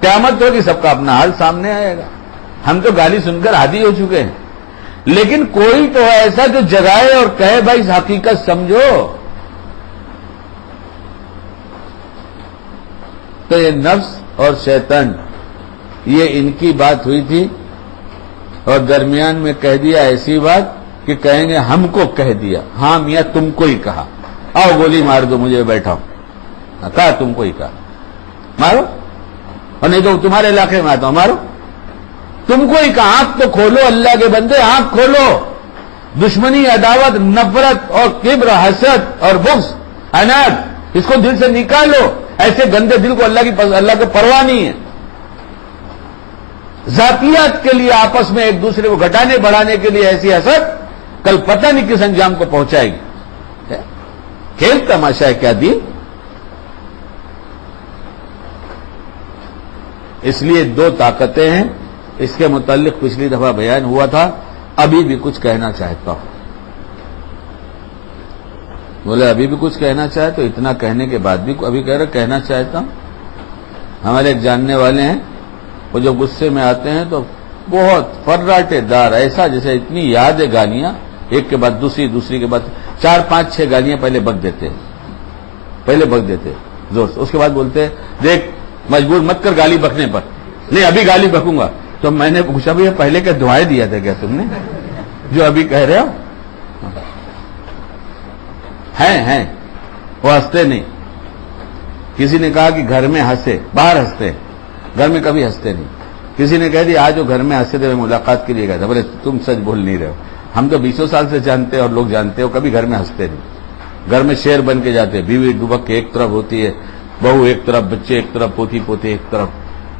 قیامت ہوگی سب کا اپنا حال سامنے آئے گا. ہم تو گالی سن کر عادی ہو چکے ہیں، لیکن کوئی تو ایسا جو جگائے اور کہے بھائی اس حقیقت سمجھو. تو یہ نفس اور شیطان یہ ان کی بات ہوئی تھی اور درمیان میں کہہ دیا ایسی بات کہ کہیں گے ہم کو کہہ دیا. ہاں میاں تم کو ہی کہا، آؤ گولی مار دو مجھے بیٹھا ہوں. کہا تم کو ہی کہا، مارو، اور نہیں تو تمہارے علاقے میں آتا ہوں مارو. تم کو ہی کہا. آنکھ تو کھولو اللہ کے بندے، آنکھ کھولو. دشمنی، عداوت، نفرت اور کبر، حسد اور بغض، عناد، اس کو دل سے نکالو. ایسے گندے دل کو اللہ کو پرواہ نہیں ہے. ذاتیات کے لیے آپس میں ایک دوسرے کو گھٹانے بڑھانے کے لیے ایسی حسد کل پتہ نہیں کس انجام کو پہنچائے گی. کھیل تماشا ہے کیا دین؟ اس لیے دو طاقتیں ہیں. اس کے متعلق پچھلی دفعہ بیان ہوا تھا، ابھی بھی کچھ کہنا چاہتا ہوں. بولے ابھی بھی کچھ کہنا چاہے تو اتنا کہنے کے بعد بھی ابھی کہہ رہے کہنا چاہتا ہوں. ہمارے ایک جاننے والے ہیں، وہ جب غصے میں آتے ہیں تو بہت فراٹے دار، ایسا جیسے اتنی یاد ہے گالیاں، ایک کے بعد دوسری کے بعد 4 5 6 گالیاں پہلے بک دیتے زور سے. اس کے بعد بولتے دیکھ مجبور مت کر گالی بکنے پر. نہیں ابھی گالی بکوں گا. تو میں نے پوچھا بھی پہلے کے دعائیں دیا تھا کیا تم نے جو ابھی کہہ رہے ہو؟ ہیں وہ ہنستے نہیں. کسی نے کہا کہ گھر میں ہنسے، باہر ہنستے ہیں، گھر میں کبھی ہنستے نہیں. کسی نے کہہ دیا آج وہ گھر میں ہنسے تھے، میں ملاقات کے لیے گیا تھا. بولے تم سچ بول نہیں رہے ہو، ہم تو 20 سال سے جانتے ہیں اور لوگ جانتے ہو کبھی گھر میں ہنستے نہیں. گھر میں شیر بن کے جاتے، بیوی ڈبک کے ایک طرف ہوتی ہے، بہو ایک طرف، بچے ایک طرف، پوتی پوتے ایک طرف.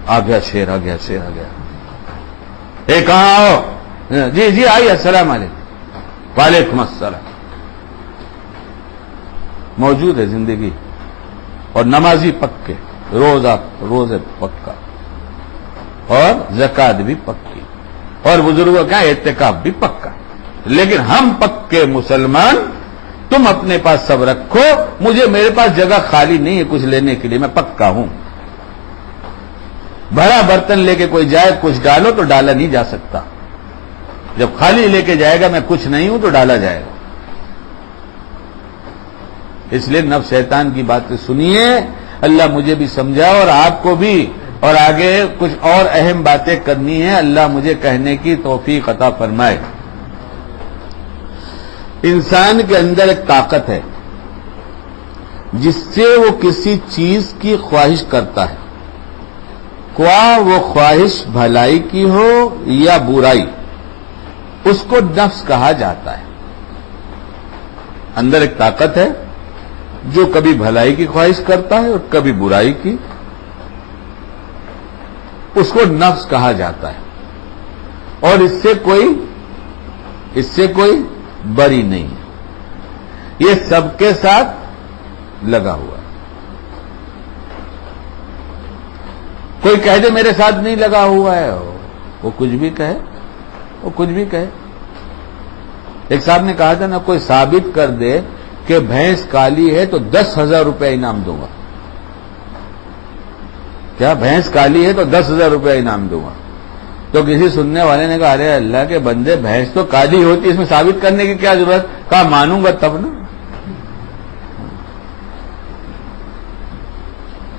آ گیا شیر، آ گیا شیر، آ گیا. اے کہاں آؤ؟ جی آئیے، السلام علیکم. وعلیکم السلام. موجود ہے زندگی. اور نمازی پکے، روزے پکا، اور زکات بھی پکی، اور بزرگوں کا اعتکاف بھی پکا. لیکن ہم پکے مسلمان، تم اپنے پاس سب رکھو، میرے پاس جگہ خالی نہیں ہے کچھ لینے کے لیے، میں پکا ہوں. بھرا برتن لے کے کوئی جائے کچھ ڈالو تو ڈالا نہیں جا سکتا. جب خالی لے کے جائے گا میں کچھ نہیں ہوں تو ڈالا جائے گا. اس لیے نفس شیطان کی باتیں سنیے. اللہ مجھے بھی سمجھا اور آپ کو بھی، اور آگے کچھ اور اہم باتیں کرنی ہے. اللہ مجھے کہنے کی توفیق عطا فرمائے. انسان کے اندر ایک طاقت ہے جس سے وہ کسی چیز کی خواہش کرتا ہے، خواہ وہ خواہش بھلائی کی ہو یا برائی، اس کو نفس کہا جاتا ہے۔ اندر ایک طاقت ہے جو کبھی بھلائی کی خواہش کرتا ہے اور کبھی برائی کی، اس کو نفس کہا جاتا ہے، اور اس سے کوئی بری نہیں ہے، یہ سب کے ساتھ لگا ہوا ہے۔ کوئی کہہ دے میرے ساتھ نہیں لگا ہوا ہے، وہ کچھ بھی کہے، ایک صاحب نے کہا تھا نا، کوئی ثابت کر دے کہ بھینس کالی ہے تو 10,000 روپے انعام دوں گا۔ کیا بھینس کالی ہے تو 10,000 روپے انعام دوں گا؟ تو کسی سننے والے نے کہا ارے اللہ کے بندے، بھینس تو کالی ہوتی، اس میں ثابت کرنے کی کیا ضرورت؟ کہا مانوں گا تب نا۔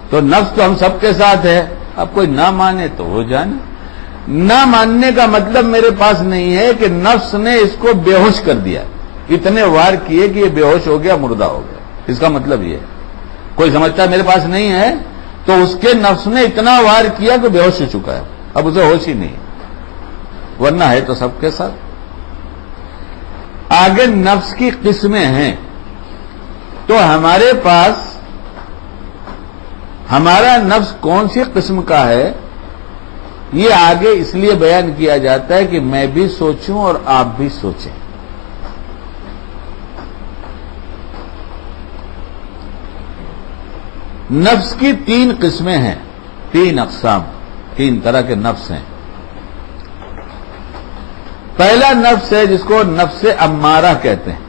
تو نفس تو ہم سب کے ساتھ ہے، اب کوئی نہ مانے تو وہ جانے۔ نہ ماننے کا مطلب میرے پاس نہیں ہے کہ نفس نے اس کو بے ہوش کر دیا، اتنے وار کیے کہ یہ بے ہوش ہو گیا، مردہ ہو گیا، اس کا مطلب یہ ہے۔ کوئی سمجھتا ہے میرے پاس نہیں ہے تو اس کے نفس نے اتنا وار کیا کہ بے ہوش ہو چکا ہے، اب اسے ہوش ہی نہیں، ورنہ ہے تو سب کے ساتھ۔ آگے نفس کی قسمیں ہیں، تو ہمارے پاس ہمارا نفس کون سی قسم کا ہے، یہ آگے اس لیے بیان کیا جاتا ہے کہ میں بھی سوچوں اور آپ بھی سوچیں۔ نفس کی 3 قسمیں ہیں، 3 اقسام، 3 طرح کے نفس ہیں۔ پہلا نفس ہے جس کو نفس امارہ کہتے ہیں،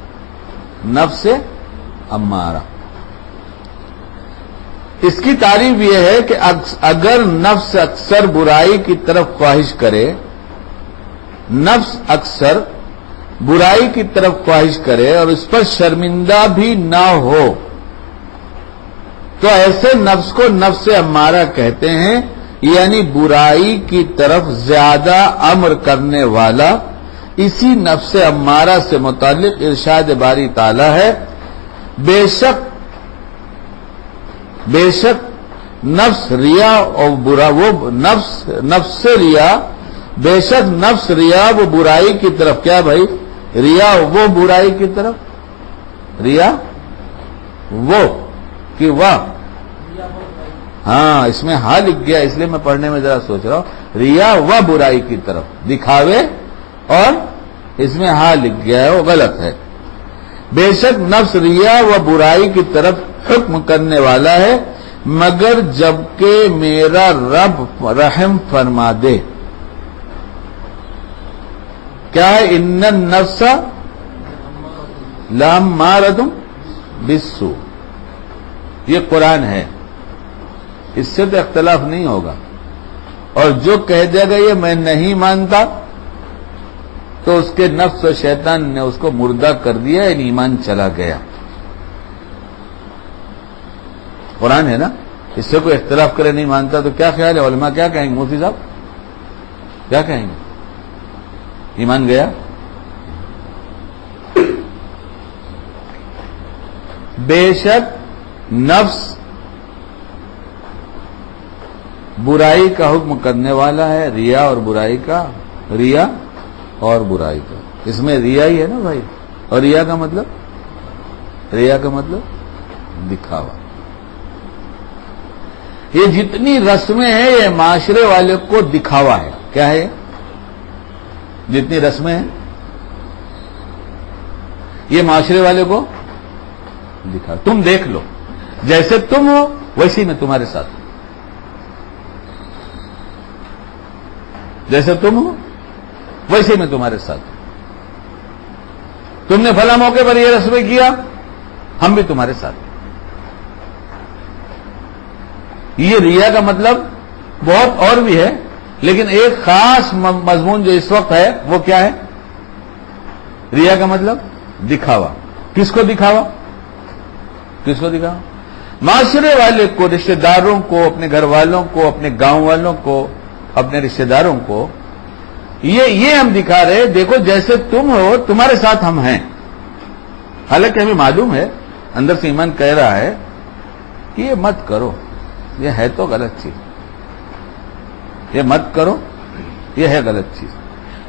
نفس امارہ۔ اس کی تعریف یہ ہے کہ اگر نفس اکثر برائی کی طرف خواہش کرے، نفس اکثر برائی کی طرف خواہش کرے اور اس پر شرمندہ بھی نہ ہو، تو ایسے نفس کو نفس امارہ کہتے ہیں، یعنی برائی کی طرف زیادہ امر کرنے والا۔ اسی نفس امارہ سے متعلق ارشاد باری تعالی ہے، بے شک نفس ریا اور برا، وہ نفس ریا، بے شک نفس ریا وہ برائی کی طرف، کیا بھائی؟ ریا وہ برائی کی طرف، ریا وہ کہ واہ، ہاں اس میں ہاں لکھ گیا، اس لیے میں پڑھنے میں ذرا سوچ رہا ہوں، ریا و برائی کی طرف، دکھاوے، اور اس میں ہاں لکھ گیا ہے، وہ غلط ہے۔ بے شک نفس ریا و برائی کی طرف حکم کرنے والا ہے، مگر جبکہ میرا رب رحم فرما دے۔ کیا ہے؟ ان النفس لامارۃ بالسوء، یہ قرآن ہے، اس سے تو اختلاف نہیں ہوگا۔ اور جو کہہ دے گا یہ میں نہیں مانتا تو اس کے نفس و شیطان نے اس کو مردہ کر دیا، یعنی ایمان چلا گیا۔ قرآن ہے نا، اس سے کوئی اختلاف کرے نہیں مانتا تو کیا خیال ہے علماء کیا کہیں گے؟ مفتی صاحب کیا کہیں گے؟ ایمان گیا؟ بے شک نفس برائی کا حکم کرنے والا ہے، ریا اور برائی کا، ریا اور برائی کا، اس میں ریا ہی ہے نا بھائی، اور ریا کا مطلب دکھاوا۔ یہ جتنی رسمیں ہیں یہ معاشرے والے کو دکھاوا ہے۔ کیا ہے؟ جتنی رسمیں ہیں یہ معاشرے والے کو دکھا، تم دیکھ لو، جیسے تم ہو ویسے میں تمہارے ساتھ، جیسے تم ہو ویسے میں تمہارے ساتھ، تم نے فلاں موقع پر یہ رسمیں کیا، ہم بھی تمہارے ساتھ۔ یہ ریا کا مطلب بہت اور بھی ہے، لیکن ایک خاص مضمون جو اس وقت ہے وہ کیا ہے؟ ریا کا مطلب دکھاوا۔ کس کو دکھاوا؟ معاشرے والے کو، رشتہ داروں کو، اپنے گھر والوں کو، اپنے گاؤں والوں کو، اپنے رشتہ داروں کو، یہ ہم دکھا رہے، دیکھو جیسے تم ہو تمہارے ساتھ ہم ہیں، حالانکہ ہمیں معلوم ہے، اندر سے ایمان کہہ رہا ہے کہ یہ مت کرو، یہ ہے تو غلط چیز، یہ مت کرو، یہ ہے غلط چیز.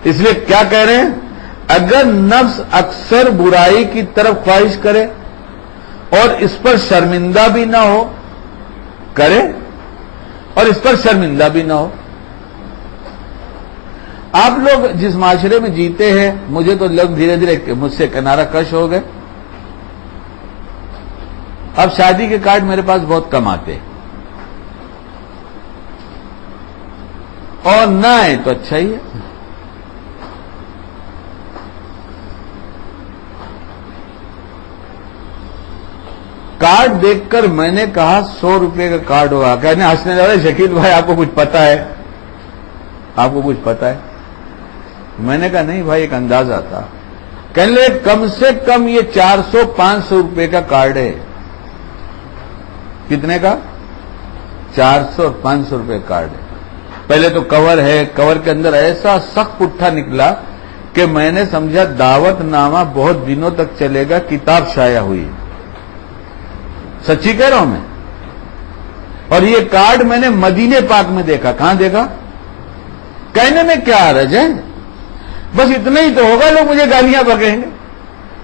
اس لیے کیا کہہ رہے ہیں؟ اگر نفس اکثر برائی کی طرف خواہش کرے اور اس پر شرمندہ بھی نہ ہو، کرے اور اس پر شرمندہ بھی نہ ہو. آپ لوگ جس معاشرے میں جیتے ہیں، مجھے تو لوگ دھیرے دھیرے مجھ سے کنارہ کش ہو گئے. اب شادی کے کارڈ میرے پاس بہت کم آتے ہیں، اور نہ آئے تو اچھا ہی ہے. کارڈ دیکھ کر میں نے کہا 100 روپے کا کارڈ ہوگا. کہنے ہنسنے لگے، شکیل بھائی آپ کو کچھ پتا ہے؟ آپ کو کچھ پتا ہے؟ میں نے کہا نہیں بھائی، ایک اندازہ تھا. کہنے لگے کم سے کم یہ 400-500 روپے کا کارڈ ہے. کتنے کا؟ 400 اور 500 روپے کا کارڈ ہے. پہلے تو کور ہے، کور کے اندر ایسا سخت پٹھا نکلا کہ میں نے سمجھا دعوت نامہ بہت دنوں تک چلے گا، کتاب شائع ہوئی. سچی کہہ رہا ہوں میں. اور یہ کارڈ میں نے مدینے پاک میں دیکھا. کہاں دیکھا؟ کہنے میں کیا حرج ہے، بس اتنا ہی تو ہوگا، لوگ مجھے گالیاں بکیں گے،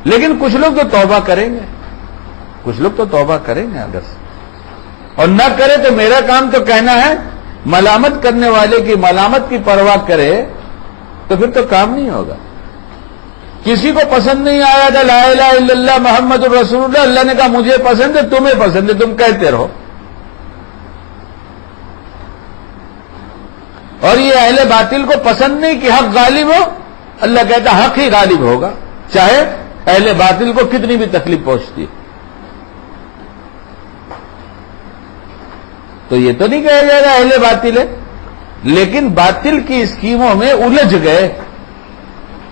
لیکن کچھ لوگ تو توبہ کریں گے، کچھ لوگ تو توبہ کریں گے اگر سے. اور نہ کرے تو میرا کام تو کہنا ہے. ملامت کرنے والے کی ملامت کی پرواہ کرے تو پھر تو کام نہیں ہوگا. کسی کو پسند نہیں آیا تھا لا الہ الا اللہ محمد الرسول اللہ، اللہ نے کہا مجھے پسند ہے، تمہیں پسند ہے، تم کہتے رہو. اور یہ اہل باطل کو پسند نہیں کہ حق غالب ہو. اللہ کہتا حق ہی غالب ہوگا، چاہے اہل باطل کو کتنی بھی تکلیف پہنچتی. تو یہ تو نہیں کہا جائے گا اہل باطل ہے، لیکن باطل کی اسکیموں میں الجھ گئے،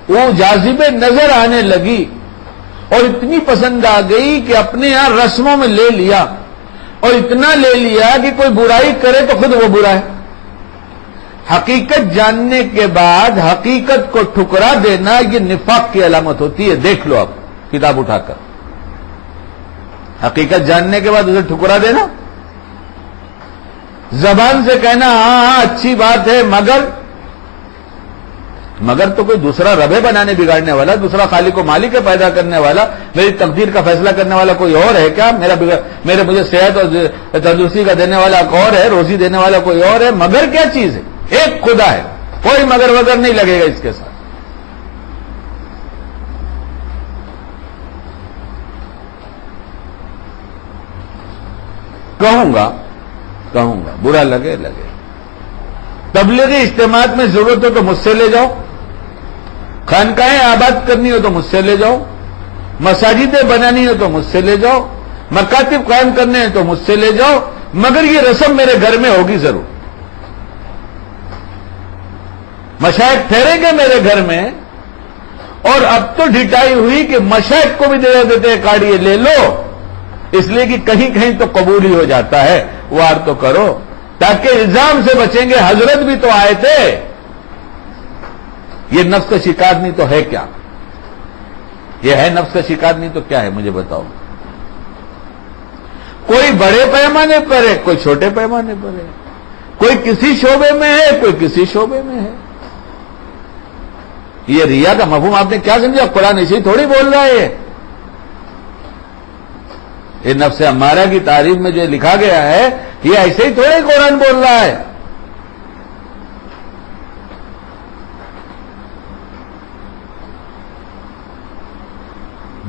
وہ جاذب نظر آنے لگی اور اتنی پسند آ گئی کہ اپنے یہاں رسموں میں لے لیا، اور اتنا لے لیا کہ کوئی برائی کرے تو خود وہ برا ہے. حقیقت جاننے کے بعد حقیقت کو ٹھکرا دینا یہ نفاق کی علامت ہوتی ہے. دیکھ لو آپ کتاب اٹھا کر، حقیقت جاننے کے بعد اسے ٹھکرا دینا، زبان سے کہنا ہاں ہاں اچھی بات ہے، مگر تو کوئی دوسرا ربے بنانے بگاڑنے والا، دوسرا خالق و مالک کے پیدا کرنے والا، میری تقدیر کا فیصلہ کرنے والا کوئی اور ہے کیا؟ مجھے صحت اور تندرستی کا دینے والا کوئی اور ہے، روزی دینے والا کوئی اور ہے. مگر کیا چیز ہے؟ ایک خدا ہے، کوئی مگر وگر نہیں لگے گا اس کے ساتھ. کہوں گا برا لگے. تبلیغی اجتماعات میں ضرورت ہو تو مجھ سے لے جاؤ، خانقاہیں آباد کرنی ہو تو مجھ سے لے جاؤ، مساجدیں بنانی ہو تو مجھ سے لے جاؤ، مکاتب قائم کرنے ہیں تو مجھ سے لے جاؤ، مگر یہ رسم میرے گھر میں ہوگی ضرور. مشائخ ٹھہریں گے میرے گھر میں. اور اب تو ڈھٹائی ہوئی کہ مشائخ کو بھی دے دیتے ہیں کارڈ، یہ لے لو، اس لیے کہ کہیں کہیں تو قبول ہی ہو جاتا ہے. وار تو کرو تاکہ الزام سے بچیں گے، حضرت بھی تو آئے تھے. یہ نفس کا شکار نہیں تو ہے کیا؟ یہ ہے نفس کا شکار نہیں تو کیا ہے؟ مجھے بتاؤ. کوئی بڑے پیمانے پر ہے، کوئی چھوٹے پیمانے پر ہے، کوئی کسی شعبے میں ہے، کوئی کسی شعبے میں ہے. یہ ریا کا مفہوم آپ نے کیا سمجھا؟ قرآن اسی تھوڑی بول رہا ہے. یہ نفس امارہ کی تعریف میں جو لکھا گیا ہے یہ ایسے ہی تھوڑے قرآن بول رہا ہے.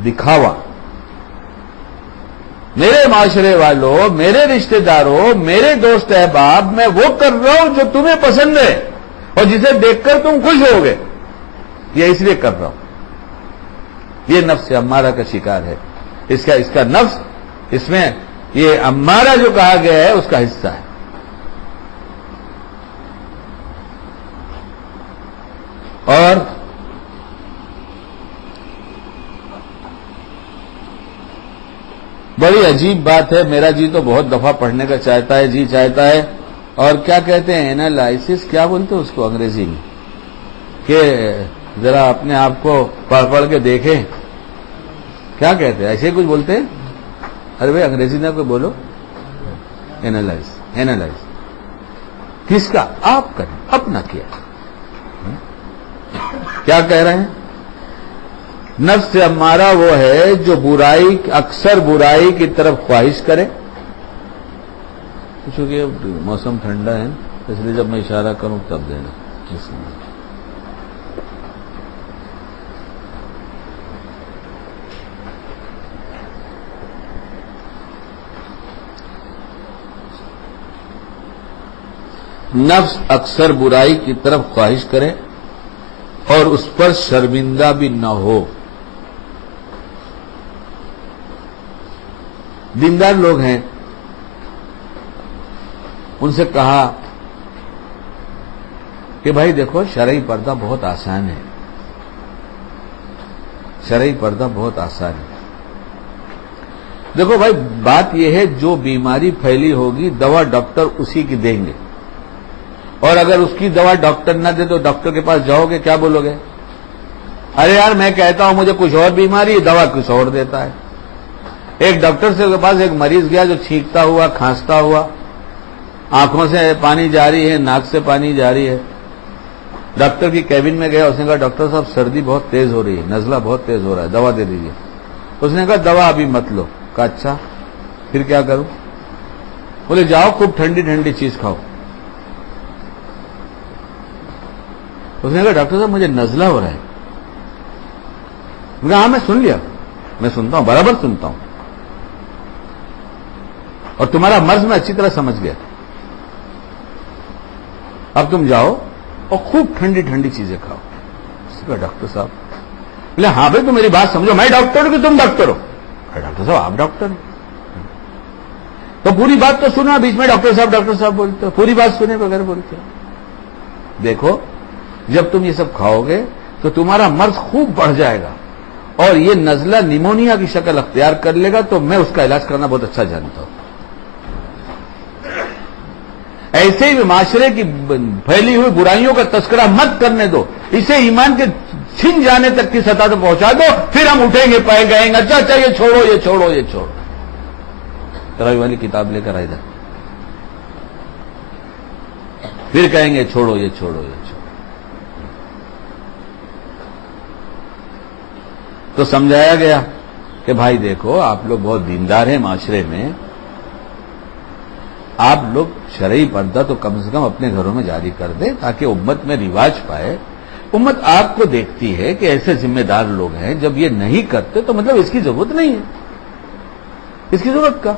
دکھاوا. میرے معاشرے والوں، میرے رشتہ داروں، میرے دوست احباب، میں وہ کر رہا ہوں جو تمہیں پسند ہے اور جسے دیکھ کر تم خوش ہوگے، یہ اس لیے کر رہا ہوں. یہ نفس امارہ کا شکار ہے. اس کا نفس، اس میں یہ امارہ جو کہا گیا ہے اس کا حصہ ہے. اور بڑی عجیب بات ہے، میرا جی تو بہت دفعہ پڑھنے کا چاہتا ہے، جی چاہتا ہے. اور کیا کہتے ہیں اینالائسس، کیا بولتے ہیں اس کو انگریزی میں، کہ ذرا اپنے آپ کو پڑھ کے دیکھیں کیا کہتے ہیں؟ ایسے ہی کچھ بولتے ہیں. ارے بھائی انگریزی میں کوئی بولو. اینالائز کس کا؟ آپ کریں، اپنا کیا. کیا کہہ رہے ہیں؟ نفس امارہ وہ ہے جو برائی، اکثر برائی کی طرف خواہش کرے. چونکہ موسم ٹھنڈا ہے اس لیے جب میں اشارہ کروں تب دینا. نفس اکثر برائی کی طرف خواہش کرے اور اس پر شرمندہ بھی نہ ہو. دیندار لوگ ہیں، ان سے کہا کہ بھائی دیکھو شرعی پردہ بہت آسان ہے، شرعی پردہ بہت آسان ہے. دیکھو بھائی بات یہ ہے جو بیماری پھیلی ہوگی دوا ڈاکٹر اسی کی دیں گے، اور اگر اس کی دوا ڈاکٹر نہ دے تو ڈاکٹر کے پاس جاؤ گے کیا بولو گے؟ ارے یار میں کہتا ہوں مجھے کچھ اور بیماری ہے، دوا کچھ اور دیتا ہے. ایک ڈاکٹر سے کے پاس ایک مریض گیا جو چھینکتا ہوا، کھانستا ہوا، آنکھوں سے پانی جاری ہے، ناک سے پانی جاری ہے. ڈاکٹر کی کیبن میں گیا، اس نے کہا ڈاکٹر صاحب سردی بہت تیز ہو رہی ہے، نزلہ بہت تیز ہو رہا ہے، دوا دے دیجیے. اس نے کہا دوا ابھی مت لو. کہا اچھا پھر کیا کروں؟ بولے جاؤ خوب ٹھنڈی ٹھنڈی چیز کھاؤ. اس نے کہا ڈاکٹر صاحب مجھے نزلہ ہو رہا ہے. ہاں میں سن لیا، میں سنتا ہوں، برابر سنتا ہوں، اور تمہارا مرض میں اچھی طرح سمجھ گیا. اب تم جاؤ اور خوب ٹھنڈی ٹھنڈی چیزیں کھاؤ. اس کا ڈاکٹر صاحب بولے ہاں بھائی تم میری بات سمجھو، میں ڈاکٹر ہوں کہ تم ڈاکٹر ہو؟ ڈاکٹر صاحب آپ ڈاکٹر ہیں تو پوری بات تو سنا، بیچ میں ڈاکٹر صاحب بولتے ہو، پوری بات سنے بغیر بولتے ہو. دیکھو جب تم یہ سب کھاؤ گے تو تمہارا مرض خوب بڑھ جائے گا اور یہ نزلہ نیمونیا کی شکل اختیار کر لے گا، تو میں اس کا علاج کرنا بہت اچھا جانتا ہوں. ایسے ہی معاشرے کی پھیلی ہوئی برائیوں کا تذکرہ مت کرنے دو، اسے ایمان کے چھن جانے تک کی سطح تک پہنچا دو، پھر ہم اٹھیں گے پائے گئیں گے اچھا یہ چھوڑو یہ چھوڑو یہ چھوڑو. تراویح والی کتاب لے کر آئے ادھر، پھر کہیں گے چھوڑو یہ چھوڑو یہ چھوڑو. تو سمجھایا گیا کہ بھائی دیکھو آپ لوگ بہت دیندار ہیں معاشرے میں، آپ لوگ شرعی پردہ تو کم سے کم اپنے گھروں میں جاری کر دیں تاکہ امت میں رواج پائے. امت آپ کو دیکھتی ہے کہ ایسے ذمہ دار لوگ ہیں، جب یہ نہیں کرتے تو مطلب اس کی ضرورت نہیں ہے، اس کی ضرورت کا.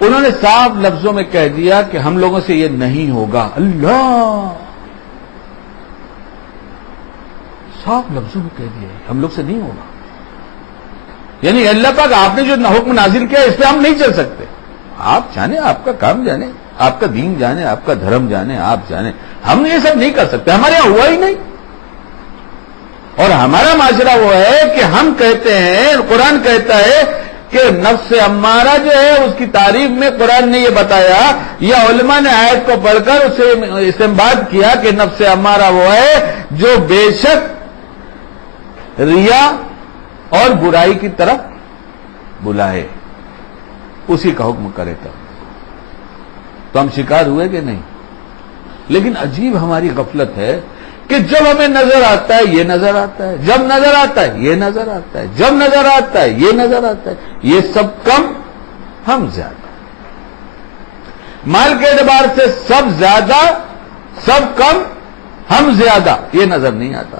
انہوں نے صاف لفظوں میں کہہ دیا کہ ہم لوگوں سے یہ نہیں ہوگا. اللہ صاف لفظوں میں کہہ دیا ہم لوگ سے نہیں ہوگا. یعنی اللہ پاک آپ نے جو حکم نازل کیا اس پہ ہم نہیں چل سکتے. آپ جانے، آپ کا کام جانے، آپ کا دین جانے، آپ کا دھرم جانے، آپ جانے، ہم یہ سب نہیں کر سکتے، ہمارے یہاں ہوا ہی نہیں. اور ہمارا معاشرہ وہ ہے کہ ہم کہتے ہیں، قرآن کہتا ہے کہ نفس امارہ جو ہے اس کی تعریف میں قرآن نے یہ بتایا، یا علماء نے آیت کو پڑھ کر اسے استنباط کیا کہ نفس امارہ وہ ہے جو بے شک ریا اور برائی کی طرف بلائے، اسی کا حکم کرے تب. تو ہم شکار ہوئے کہ نہیں؟ لیکن عجیب ہماری غفلت ہے کہ جب ہمیں نظر آتا ہے یہ نظر آتا ہے، جب نظر آتا ہے یہ نظر آتا ہے، جب نظر آتا ہے یہ نظر آتا ہے. یہ سب کم ہم زیادہ، مال کے اعتبار سے سب زیادہ، سب کم ہم زیادہ، یہ نظر نہیں آتا.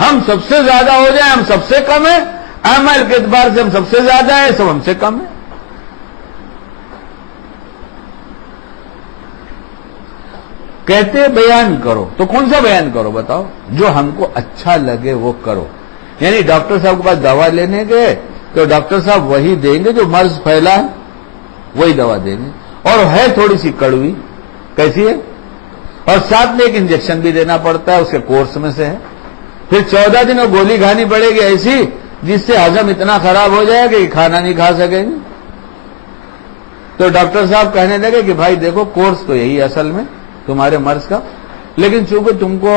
ہم سب سے زیادہ ہو جائیں ہم سب سے کم ہیں، اعمال کے اعتبار سے ہم سب سے زیادہ ہیں، سب ہم سے کم ہیں. کہتے بیان کرو تو کون سا بیان کرو بتاؤ؟ جو ہم کو اچھا لگے وہ کرو. یعنی ڈاکٹر صاحب کے پاس دوا لینے گئے تو ڈاکٹر صاحب وہی دیں گے جو مرض پھیلا ہے، وہی دوا دیں گے، اور ہے تھوڑی سی کڑوی. کیسی ہے؟ اور ساتھ میں ایک انجیکشن بھی دینا پڑتا ہے، اس کے کورس میں سے ہے. پھر 14 دن اور گولی کھانی پڑے گی ایسی جس سے ہضم اتنا خراب ہو جائے کہ کھانا نہیں کھا سکیں گے. تو ڈاکٹر صاحب کہنے لگے کہ بھائی دیکھو کورس تو یہی ہے اصل میں تمہارے مرض کا، لیکن چونکہ تم کو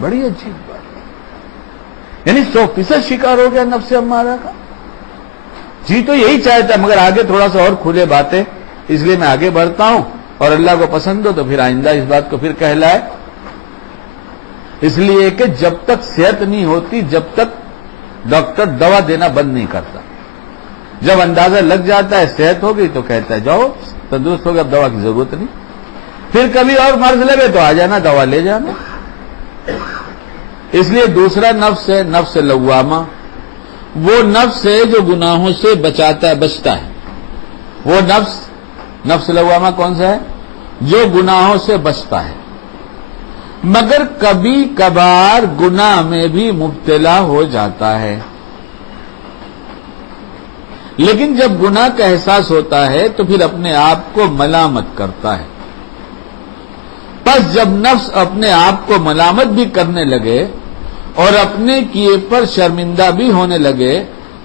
بڑی عجیب بات، یعنی 100% شکار ہو گیا نفس امارہ کا. جی تو یہی چاہتا ہے، مگر آگے تھوڑا سا اور کھلے باتیں، اس لیے میں آگے بڑھتا ہوں، اور اللہ کو پسند ہو تو پھر آئندہ اس بات کو پھر کہلائے. اس لیے کہ جب تک صحت نہیں ہوتی جب تک ڈاکٹر دوا دینا بند نہیں کرتا. جب اندازہ لگ جاتا ہے صحت ہوگی تو کہتا ہے جاؤ تندرست ہو گیا، اب دوا کی ضرورت نہیں. پھر کبھی اور مرض لگے تو آ جانا، دوا لے جانا. اس لیے دوسرا نفس ہے نفس لوامہ، وہ نفس ہے جو گناہوں سے بچتا ہے. وہ نفس لوامہ کون سا ہے؟ جو گناہوں سے بچتا ہے مگر کبھی کبھار گناہ میں بھی مبتلا ہو جاتا ہے. لیکن جب گناہ کا احساس ہوتا ہے تو پھر اپنے آپ کو ملامت کرتا ہے. بس جب نفس اپنے آپ کو ملامت بھی کرنے لگے اور اپنے کیے پر شرمندہ بھی ہونے لگے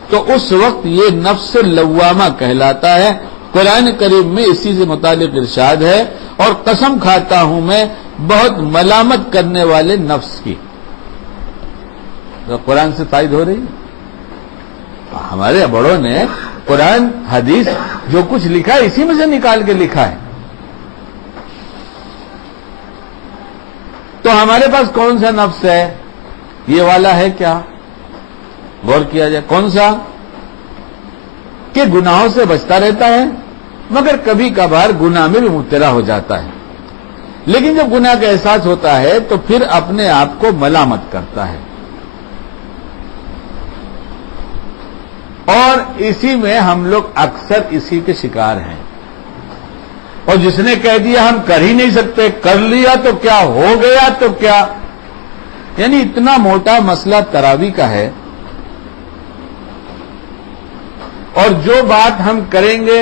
تو اس وقت یہ نفس لوامہ کہلاتا ہے. قرآن کریم میں اسی سے متعلق ارشاد ہے، اور قسم کھاتا ہوں میں بہت ملامت کرنے والے نفس کی. تو قرآن سے تائید ہو رہی ہے. ہمارے بڑوں نے قرآن حدیث جو کچھ لکھا ہے اسی میں سے نکال کے لکھا ہے. تو ہمارے پاس کون سا نفس ہے؟ یہ والا ہے کیا؟ غور کیا جائے. کون سا؟ کہ گناہوں سے بچتا رہتا ہے مگر کبھی کبھار گناہ میں بھی مبتلا ہو جاتا ہے. لیکن جب گناہ کا احساس ہوتا ہے تو پھر اپنے آپ کو ملامت کرتا ہے. اور اسی میں ہم لوگ اکثر اسی کے شکار ہیں. اور جس نے کہہ دیا ہم کر ہی نہیں سکتے، کر لیا تو کیا، ہو گیا تو کیا، یعنی اتنا موٹا مسئلہ تراویح کا ہے. اور جو بات ہم کریں گے،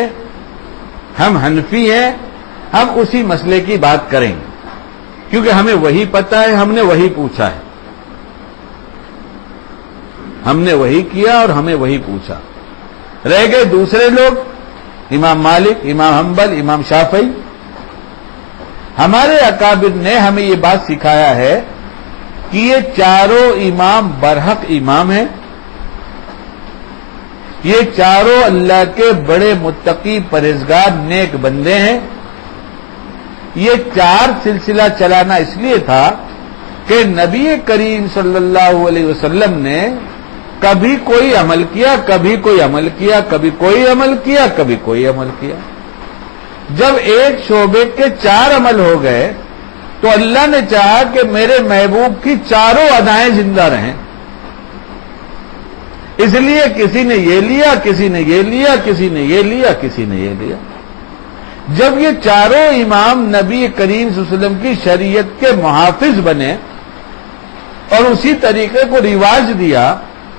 ہم حنفی ہیں، ہم اسی مسئلے کی بات کریں گے کیونکہ ہمیں وہی پتہ ہے، ہم نے وہی پوچھا ہے، ہم نے وہی کیا اور ہمیں وہی پوچھا. رہ گئے دوسرے لوگ، امام مالک، امام حنبل، امام شافعی. ہمارے اکابر نے ہمیں یہ بات سکھایا ہے کہ یہ چاروں امام برحق امام ہیں. یہ چاروں اللہ کے بڑے متقی پرہیزگار نیک بندے ہیں. یہ چار سلسلہ چلانا اس لیے تھا کہ نبی کریم صلی اللہ علیہ وسلم نے کبھی کوئی عمل کیا، کبھی کوئی عمل کیا، کبھی کوئی عمل کیا، کبھی کوئی عمل کیا. جب ایک شعبے کے 4 عمل ہو گئے تو اللہ نے چاہا کہ میرے محبوب کی چاروں ادائیں زندہ رہیں. اس لیے کسی نے یہ لیا، کسی نے یہ لیا، کسی نے یہ لیا، کسی نے یہ لیا. جب یہ چاروں امام نبی کریم صلی اللہ علیہ وسلم کی شریعت کے محافظ بنے اور اسی طریقے کو رواج دیا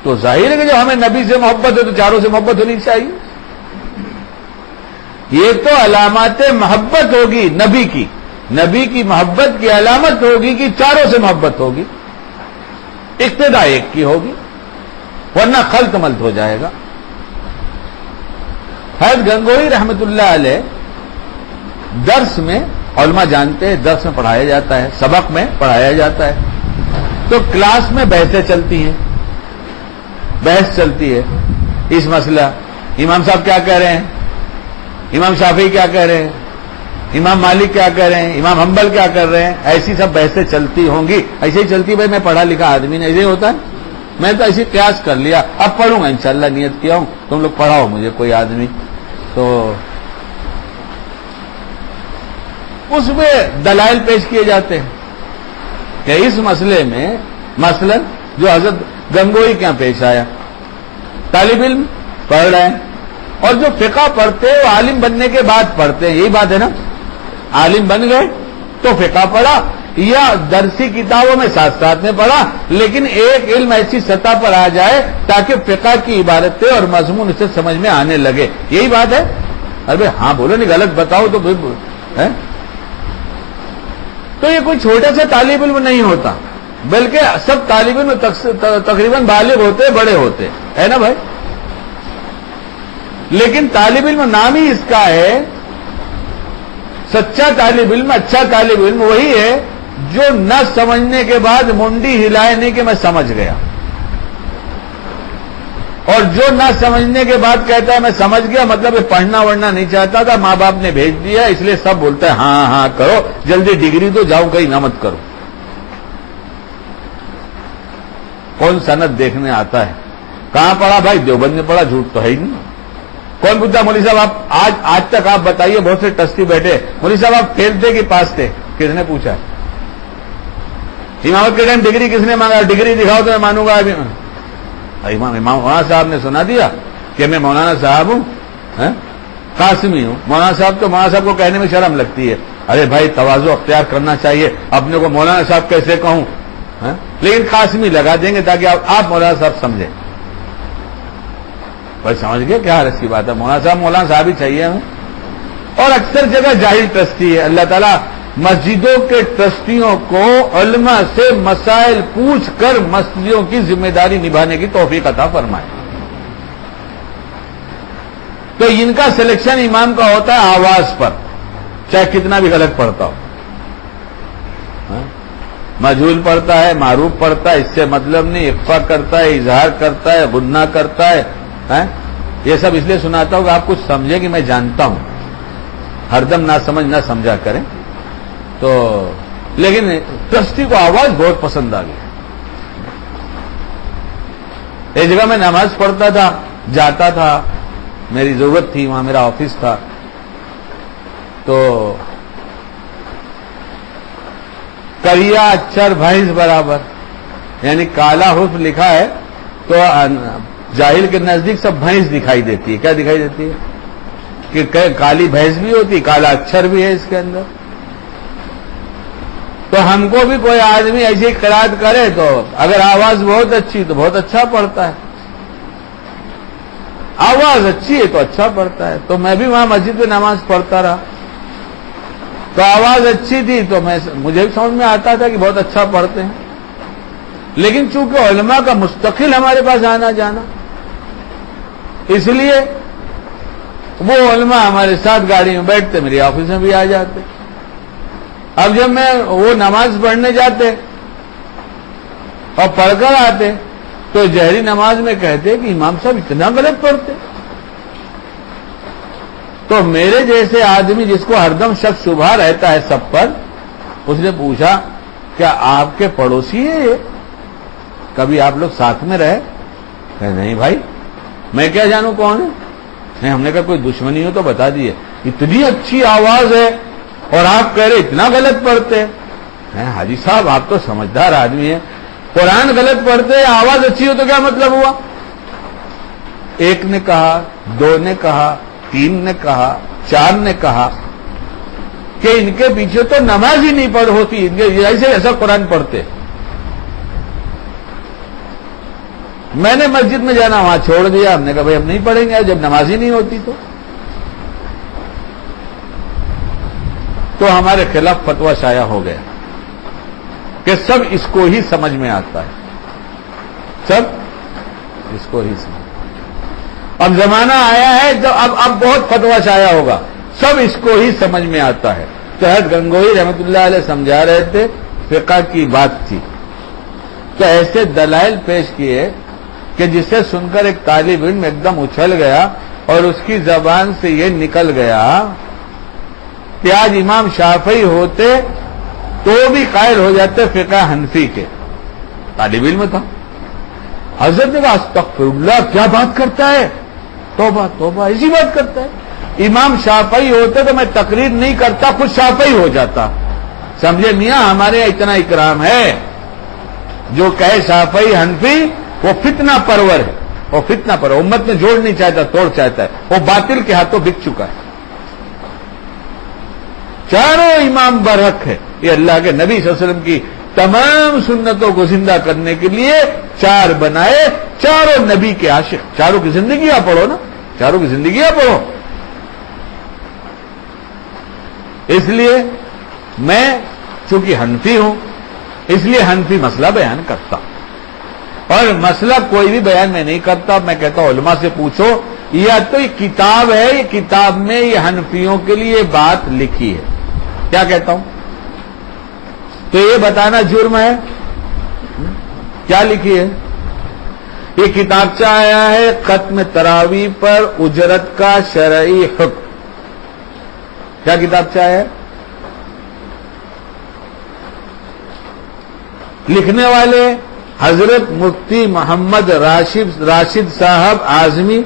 تو ظاہر ہے کہ جو ہمیں نبی سے محبت ہے تو چاروں سے محبت ہونی چاہیے. یہ تو علامات محبت ہوگی نبی کی محبت کی علامت ہوگی کہ چاروں سے محبت ہوگی. اقتدا ایک کی ہوگی ورنہ خلط ملط ہو جائے گا. حضرت گنگوئی رحمت اللہ علیہ درس میں، علماء جانتے ہیں درس میں پڑھایا جاتا ہے، سبق میں پڑھایا جاتا ہے، تو کلاس میں بحثیں چلتی ہیں، بحث چلتی ہے. اس مسئلہ امام صاحب کیا کہہ رہے ہیں، امام شافعی کیا کہہ رہے ہیں، امام مالک کیا کہہ رہے ہیں، امام حنبل کیا کر رہے ہیں، ایسی سب بحثیں چلتی ہوں گی. ایسے ہی چلتی، بھائی میں پڑھا لکھا آدمی نہیں، ایسے ہی ہوتا ہے. میں تو ایسی قیاس کر لیا، اب پڑھوں گا انشاءاللہ، نیت کیا ہوں، تم لوگ پڑھاؤ مجھے کوئی آدمی. تو اس میں دلائل پیش کیے جاتے ہیں کہ اس مسئلے میں مثلا جو حضرت گنگوئی کے یہاں پیش آیا، طالب علم پڑھ رہے ہیں اور جو فقہ پڑھتے ہیں وہ عالم بننے کے بعد پڑھتے ہیں. یہی بات ہے نا، عالم بن گئے تو فقہ پڑھا یا درسی کتابوں میں ساتھ ساتھ میں پڑھا، لیکن ایک علم ایسی سطح پر آ جائے تاکہ فقہ کی عبارتیں اور مضمون اسے سمجھ میں آنے لگے. یہی بات ہے. ارے ہاں بولو نہیں، غلط بتاؤ تو ہے. تو یہ کوئی چھوٹا سا طالب علم نہیں ہوتا، بلکہ سب طالب علم تقریباً بالغ ہوتے، بڑے ہوتے ہے نا بھائی. لیکن طالب علم نام ہی اس کا ہے. سچا طالب علم، اچھا طالب علم وہی ہے جو نہ سمجھنے کے بعد منڈی ہلائے نہیں کہ میں سمجھ گیا، اور جو نہ سمجھنے کے بعد کہتا ہے میں سمجھ گیا، مطلب یہ پڑھنا وڑھنا نہیں چاہتا تھا، ماں باپ نے بھیج دیا اس لیے سب بولتا ہے ہاں ہاں کرو، جلدی ڈگری دو، جاؤ کہیں نہ مت کرو۔ کون سند دیکھنے آتا ہے؟ کہاں پڑھا بھائی؟ دیوبند میں پڑھا، جھوٹ تو ہے ہی نہیں۔ کون پوچھتا مولوی صاحب آپ آج تک آپ بتائیے، بہت سے ٹرسٹی بیٹھے، مولوی صاحب آپ فیل تھے کہ پاس تھے؟ کس نے پوچھا؟ امامت کے ٹائم ڈگری کس نے مانگا؟ ڈگری دکھاؤ تو میں مانوں گا۔ امام مولانا صاحب نے سنا دیا کہ میں مولانا صاحب ہوں، قاسمی ہوں۔ مولانا صاحب تو مولانا صاحب کو کہنے میں شرم لگتی ہے، ارے بھائی تواضع اختیار کرنا چاہیے، اپنے کو مولانا صاحب کیسے کہوں، لیکن قاسمی لگا دیں گے تاکہ آپ مولانا صاحب سمجھیں۔ بھائی سمجھ گئے کیا حرج کی بات ہے؟ مولانا صاحب ہی چاہیے ہمیں۔ اور اکثر جگہ جاہل ٹرسٹی ہے۔ اللہ تعالیٰ مسجدوں کے ٹرسٹیوں کو علماء سے مسائل پوچھ کر مسجدوں کی ذمہ داری نبھانے کی توفیق عطا فرمائے۔ تو ان کا سلیکشن امام کا ہوتا ہے آواز پر، چاہے کتنا بھی غلط پڑھتا ہو، مجہول پڑھتا ہے، معروف پڑھتا ہے، اس سے مطلب نہیں، اخفا کرتا ہے، اظہار کرتا ہے، غنہ کرتا ہے، یہ سب اس لیے سناتا ہوں کہ آپ کچھ سمجھیں کہ میں جانتا ہوں، ہر دم نہ سمجھ نہ سمجھا کریں۔ تو لیکن ٹرسٹی کو آواز بہت پسند آ گئی۔ ایک جگہ میں نماز پڑھتا تھا، جاتا تھا، میری ضرورت تھی، وہاں میرا آفس تھا، تو کریا اچر بھینس برابر، یعنی کالا حرف لکھا ہے تو جاہل کے نزدیک سب بھینس دکھائی دیتی ہے۔ کیا دکھائی دیتی ہے؟ کہ کالی بھینس بھی ہوتی، کالا اچر بھی ہے اس کے اندر۔ تو ہم کو بھی کوئی آدمی ایسی قرات کرے تو اگر آواز بہت اچھی تو بہت اچھا پڑھتا ہے، آواز اچھی ہے تو اچھا پڑھتا ہے۔ تو میں بھی وہاں مسجد میں نماز پڑھتا رہا، تو آواز اچھی تھی تو مجھے بھی سمجھ میں آتا تھا کہ بہت اچھا پڑھتے ہیں، لیکن چونکہ علماء کا مستقل ہمارے پاس آنا جانا، اس لیے وہ علماء ہمارے ساتھ گاڑی میں بیٹھتے، میری آفس میں بھی آ جاتے۔ اب جب میں وہ نماز پڑھنے جاتے اور پڑھ کر آتے تو جہری نماز میں کہتے کہ امام صاحب اتنا غلط پڑھتے۔ تو میرے جیسے آدمی جس کو ہر دم شک شبہ رہتا ہے سب پر، اس نے پوچھا کیا آپ کے پڑوسی ہیں یہ؟ کبھی آپ لوگ ساتھ میں رہے؟ کہ نہیں بھائی میں کیا جانوں کون ہے؟ نہیں، ہم نے کہا کوئی دشمنی ہو تو بتا دیے، اتنی اچھی آواز ہے اور آپ کہہ رہے اتنا غلط پڑھتے ہیں۔ حاجی صاحب آپ تو سمجھدار آدمی ہیں، قرآن غلط پڑھتے ہیں، آواز اچھی ہو تو کیا مطلب ہوا؟ ایک نے کہا، دو نے کہا، تین نے کہا، چار نے کہا کہ ان کے پیچھے تو نماز ہی نہیں پڑھ ہوتی، ایسا قرآن پڑھتے۔ میں نے مسجد میں جانا وہاں چھوڑ دیا، ہم نے کہا بھائی ہم نہیں پڑھیں گے جب نماز ہی نہیں ہوتی تو ہمارے خلاف فتویٰ شائع ہو گیا کہ سب اس کو ہی سمجھ میں آتا ہے، سب اس کو ہی سمجھ۔ اب زمانہ آیا ہے جو اب بہت فتویٰ شائع ہوگا، سب اس کو ہی سمجھ میں آتا ہے۔ تو حضرت گنگوہی رحمت اللہ علیہ سمجھا رہے تھے، فقہ کی بات تھی، تو ایسے دلائل پیش کیے کہ جسے سن کر ایک طالب علم ایک دم اچھل گیا اور اس کی زبان سے یہ نکل گیا کہ آج امام شافعی ہوتے تو بھی قائل ہو جاتے فقہ حنفی کے۔ طالب علم تھا، حضرت نے کہا استغفر اللہ، کیا بات کرتا ہے، توبہ توبہ، ایسی بات کرتا ہے۔ امام شافعی ہوتے تو میں تقریر نہیں کرتا، خود شافعی ہو جاتا۔ سمجھے میاں، ہمارے یہاں اتنا اکرام ہے، جو کہے شافعی حنفی وہ فتنہ پرور ہے، وہ فتنہ پرور، امت میں جوڑ نہیں چاہتا توڑ چاہتا ہے، وہ باطل کے ہاتھوں بک چکا ہے۔ چاروں امام برحق ہے، یہ اللہ کے نبی صلی اللہ علیہ وسلم کی تمام سنتوں کو زندہ کرنے کے لیے چار بنائے، چاروں نبی کے عاشق، چاروں کی زندگیاں پڑھو نا، چاروں کی زندگیاں پڑھو۔ اس لیے میں چونکہ حنفی ہوں، اس لیے حنفی مسئلہ بیان کرتا ہوں، اور مسئلہ کوئی بھی بیان میں نہیں کرتا، میں کہتا ہوں علماء سے پوچھو، یا تو یہ کتاب ہے، یہ کتاب میں یہ حنفیوں کے لیے بات لکھی ہے، کیا کہتا ہوں، تو یہ بتانا جرم ہے؟ کیا لکھی ہے؟ یہ کتابچہ آیا ہے ختم تراویح پر اجرت کا شرعی حکم. کیا کتابچہ ہے؟ لکھنے والے حضرت مفتی محمد راشد صاحب اعظمی،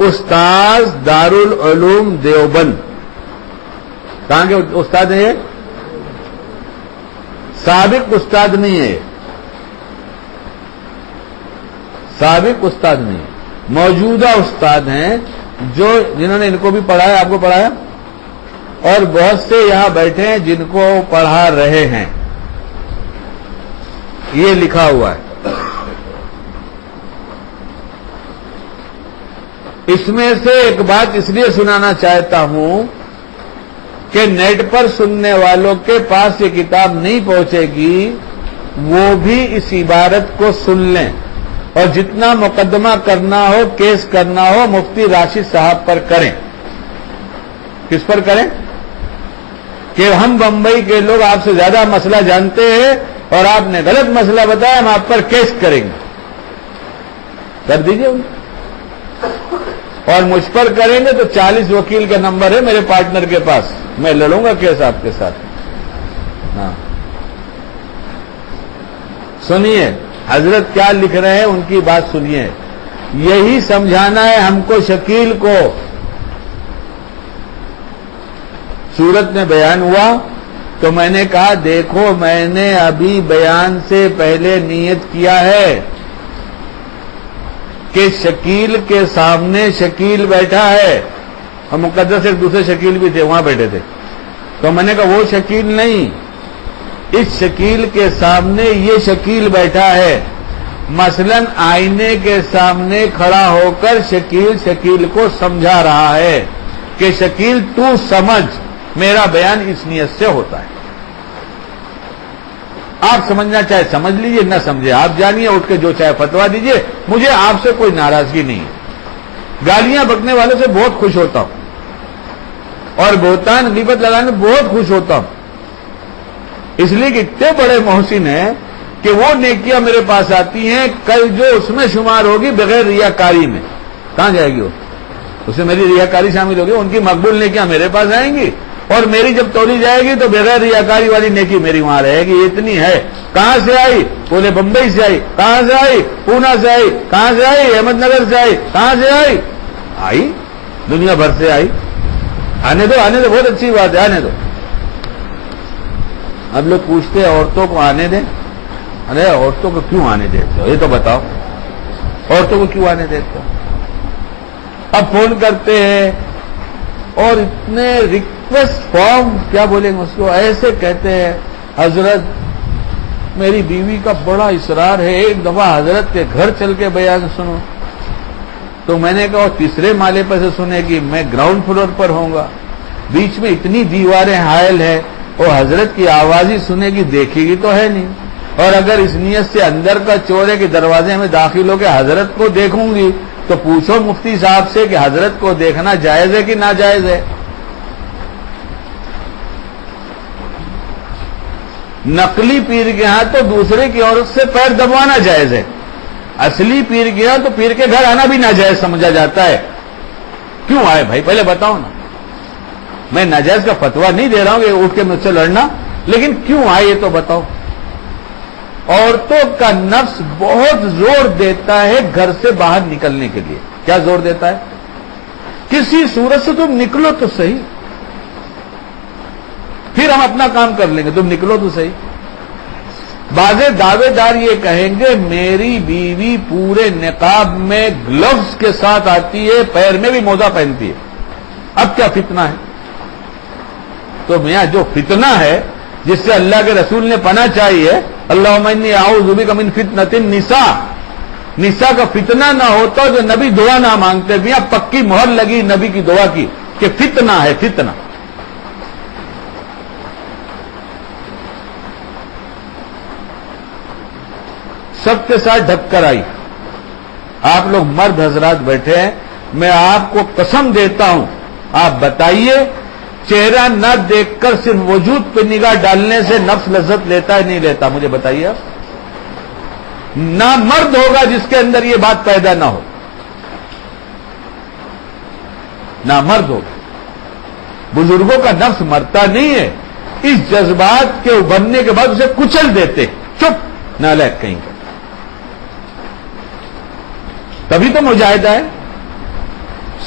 استاذ دارالعلوم دیوبند. کہاں کے استاد ہیں؟ سابق استاد نہیں ہے، سابق استاد نہیں ہے، موجودہ استاد ہیں جنہوں نے ان کو بھی پڑھایا، آپ کو پڑھایا، اور بہت سے یہاں بیٹھے ہیں جن کو پڑھا رہے ہیں. یہ لکھا ہوا ہے. اس میں سے ایک بات اس لیے سنانا چاہتا ہوں کہ نیٹ پر سننے والوں کے پاس یہ کتاب نہیں پہنچے گی، وہ بھی اس عبارت کو سن لیں، اور جتنا مقدمہ کرنا ہو، کیس کرنا ہو، مفتی راشد صاحب پر کریں. کس پر کریں؟ کہ ہم بمبئی کے لوگ آپ سے زیادہ مسئلہ جانتے ہیں اور آپ نے غلط مسئلہ بتایا، ہم آپ پر کیس کریں گے. کر دیجئے. اور مجھ پر کریں گے تو 40 وکیل کا نمبر ہے میرے پارٹنر کے پاس، میں لڑوں گا کیس آپ کے ساتھ. ہاں سنیے حضرت کیا لکھ رہے ہیں، ان کی بات سنیے. یہی سمجھانا ہے ہم کو شکیل کو. سورت میں بیان ہوا تو میں نے کہا دیکھو میں نے ابھی بیان سے پہلے نیت کیا ہے کہ شکیل کے سامنے شکیل بیٹھا ہے، اور مقدس ایک دوسرے شکیل بھی تھے وہاں بیٹھے تھے. تو میں نے کہا وہ شکیل نہیں، اس شکیل کے سامنے یہ شکیل بیٹھا ہے. مثلا آئینے کے سامنے کھڑا ہو کر شکیل کو سمجھا رہا ہے کہ شکیل تو سمجھ، میرا بیان اس نیت سے ہوتا ہے. آپ سمجھنا چاہے سمجھ لیجئے، نہ سمجھے آپ جانیے، اٹھ کے جو چاہے فتوا دیجئے، مجھے آپ سے کوئی ناراضگی نہیں ہے. گالیاں بکنے والوں سے بہت خوش ہوتا ہوں، اور بہتان غیبت لگانے میں بہت خوش ہوتا ہوں، اس لیے کہ اتنے بڑے محسن ہیں کہ وہ نیکیاں میرے پاس آتی ہیں کل جو اس میں شمار ہوگی بغیر ریاکاری میں. کہاں جائے گی وہ؟ اس میں میری ریاکاری شامل ہوگی، ان کی مقبول نیکیاں میرے پاس آئیں گی، اور میری جب تولی جائے گی تو بغیر ریاکاری والی نیکی میری وہاں رہے گی. اتنی ہے. کہاں سے آئی؟ بولے بمبئی سے آئی. کہاں سے آئی؟ پونا سے آئی. کہاں سے آئی؟ احمد نگر سے آئی. کہاں سے آئی؟ آئی دنیا بھر سے آئی. آنے دو آنے دو، بہت اچھی بات ہے، آنے دو. اب لوگ پوچھتے ہیں عورتوں کو آنے دیں. ارے عورتوں کو کیوں آنے دیتے ہو؟ یہ تو بتاؤ، عورتوں کو کیوں آنے دیتے ہو؟ اب فون کرتے ہیں اور اتنے ریکویسٹ فارم، کیا بولیں گے اس کو، ایسے کہتے ہیں حضرت میری بیوی کا بڑا اصرار ہے، ایک دفعہ حضرت کے گھر چل کے بیان سنو. تو میں نے کہا تیسرے مالے پر سے سنے گی، میں گراؤنڈ فلور پر ہوں گا، بیچ میں اتنی دیواریں حائل ہیں، اور حضرت کی آواز ہی سنے گی، دیکھے گی تو ہے نہیں. اور اگر اس نیت سے اندر کا چور ہے کہ دروازے میں داخل ہو کے حضرت کو دیکھوں گی، تو پوچھو مفتی صاحب سے کہ حضرت کو دیکھنا جائز ہے کہ ناجائز ہے. نقلی پیر کے ہاں تو دوسرے کی عورت سے پیر دبوانا جائز ہے، اصلی پیر کے ہاں تو پیر کے گھر آنا بھی ناجائز سمجھا جاتا ہے. کیوں آئے بھائی پہلے بتاؤ نا. میں ناجائز کا فتوا نہیں دے رہا ہوں کہ اٹھ کے مجھ سے لڑنا، لیکن کیوں آئے یہ تو بتاؤ. عورتوں کا نفس بہت زور دیتا ہے گھر سے باہر نکلنے کے لیے. کیا زور دیتا ہے؟ کسی صورت سے تم نکلو تو صحیح، پھر ہم اپنا کام کر لیں گے، تم نکلو تو صحیح. بعض دعوے دار یہ کہیں گے میری بیوی پورے نقاب میں گلوز کے ساتھ آتی ہے، پیر میں بھی موزہ پہنتی ہے، اب کیا فتنہ ہے؟ تو میاں جو فتنہ ہے جس سے اللہ کے رسول نے پناہ چاہیے، اللہم انی اعوذ بک من فتنۃ النساء، نساء کا فتنہ نہ ہوتا جو نبی دعا نہ مانگتے. میاں پکی مہر لگی نبی کی دعا کی کہ فتنہ ہے فتنہ. سب کے ساتھ ڈھک کر آئی. آپ لوگ مرد حضرات بیٹھے ہیں، میں آپ کو قسم دیتا ہوں، آپ بتائیے چہرہ نہ دیکھ کر صرف وجود پہ نگاہ ڈالنے سے نفس لذت لیتا ہے نہیں لیتا؟ مجھے بتائیے آپ. نہ مرد ہوگا جس کے اندر یہ بات پیدا نہ ہو، نہ مرد ہوگا. بزرگوں کا نفس مرتا نہیں ہے، اس جذبات کے ابھرنے کے بعد اسے کچل دیتے. چپ نالائق کہیں کا. تبھی تو مجاہدہ ہے.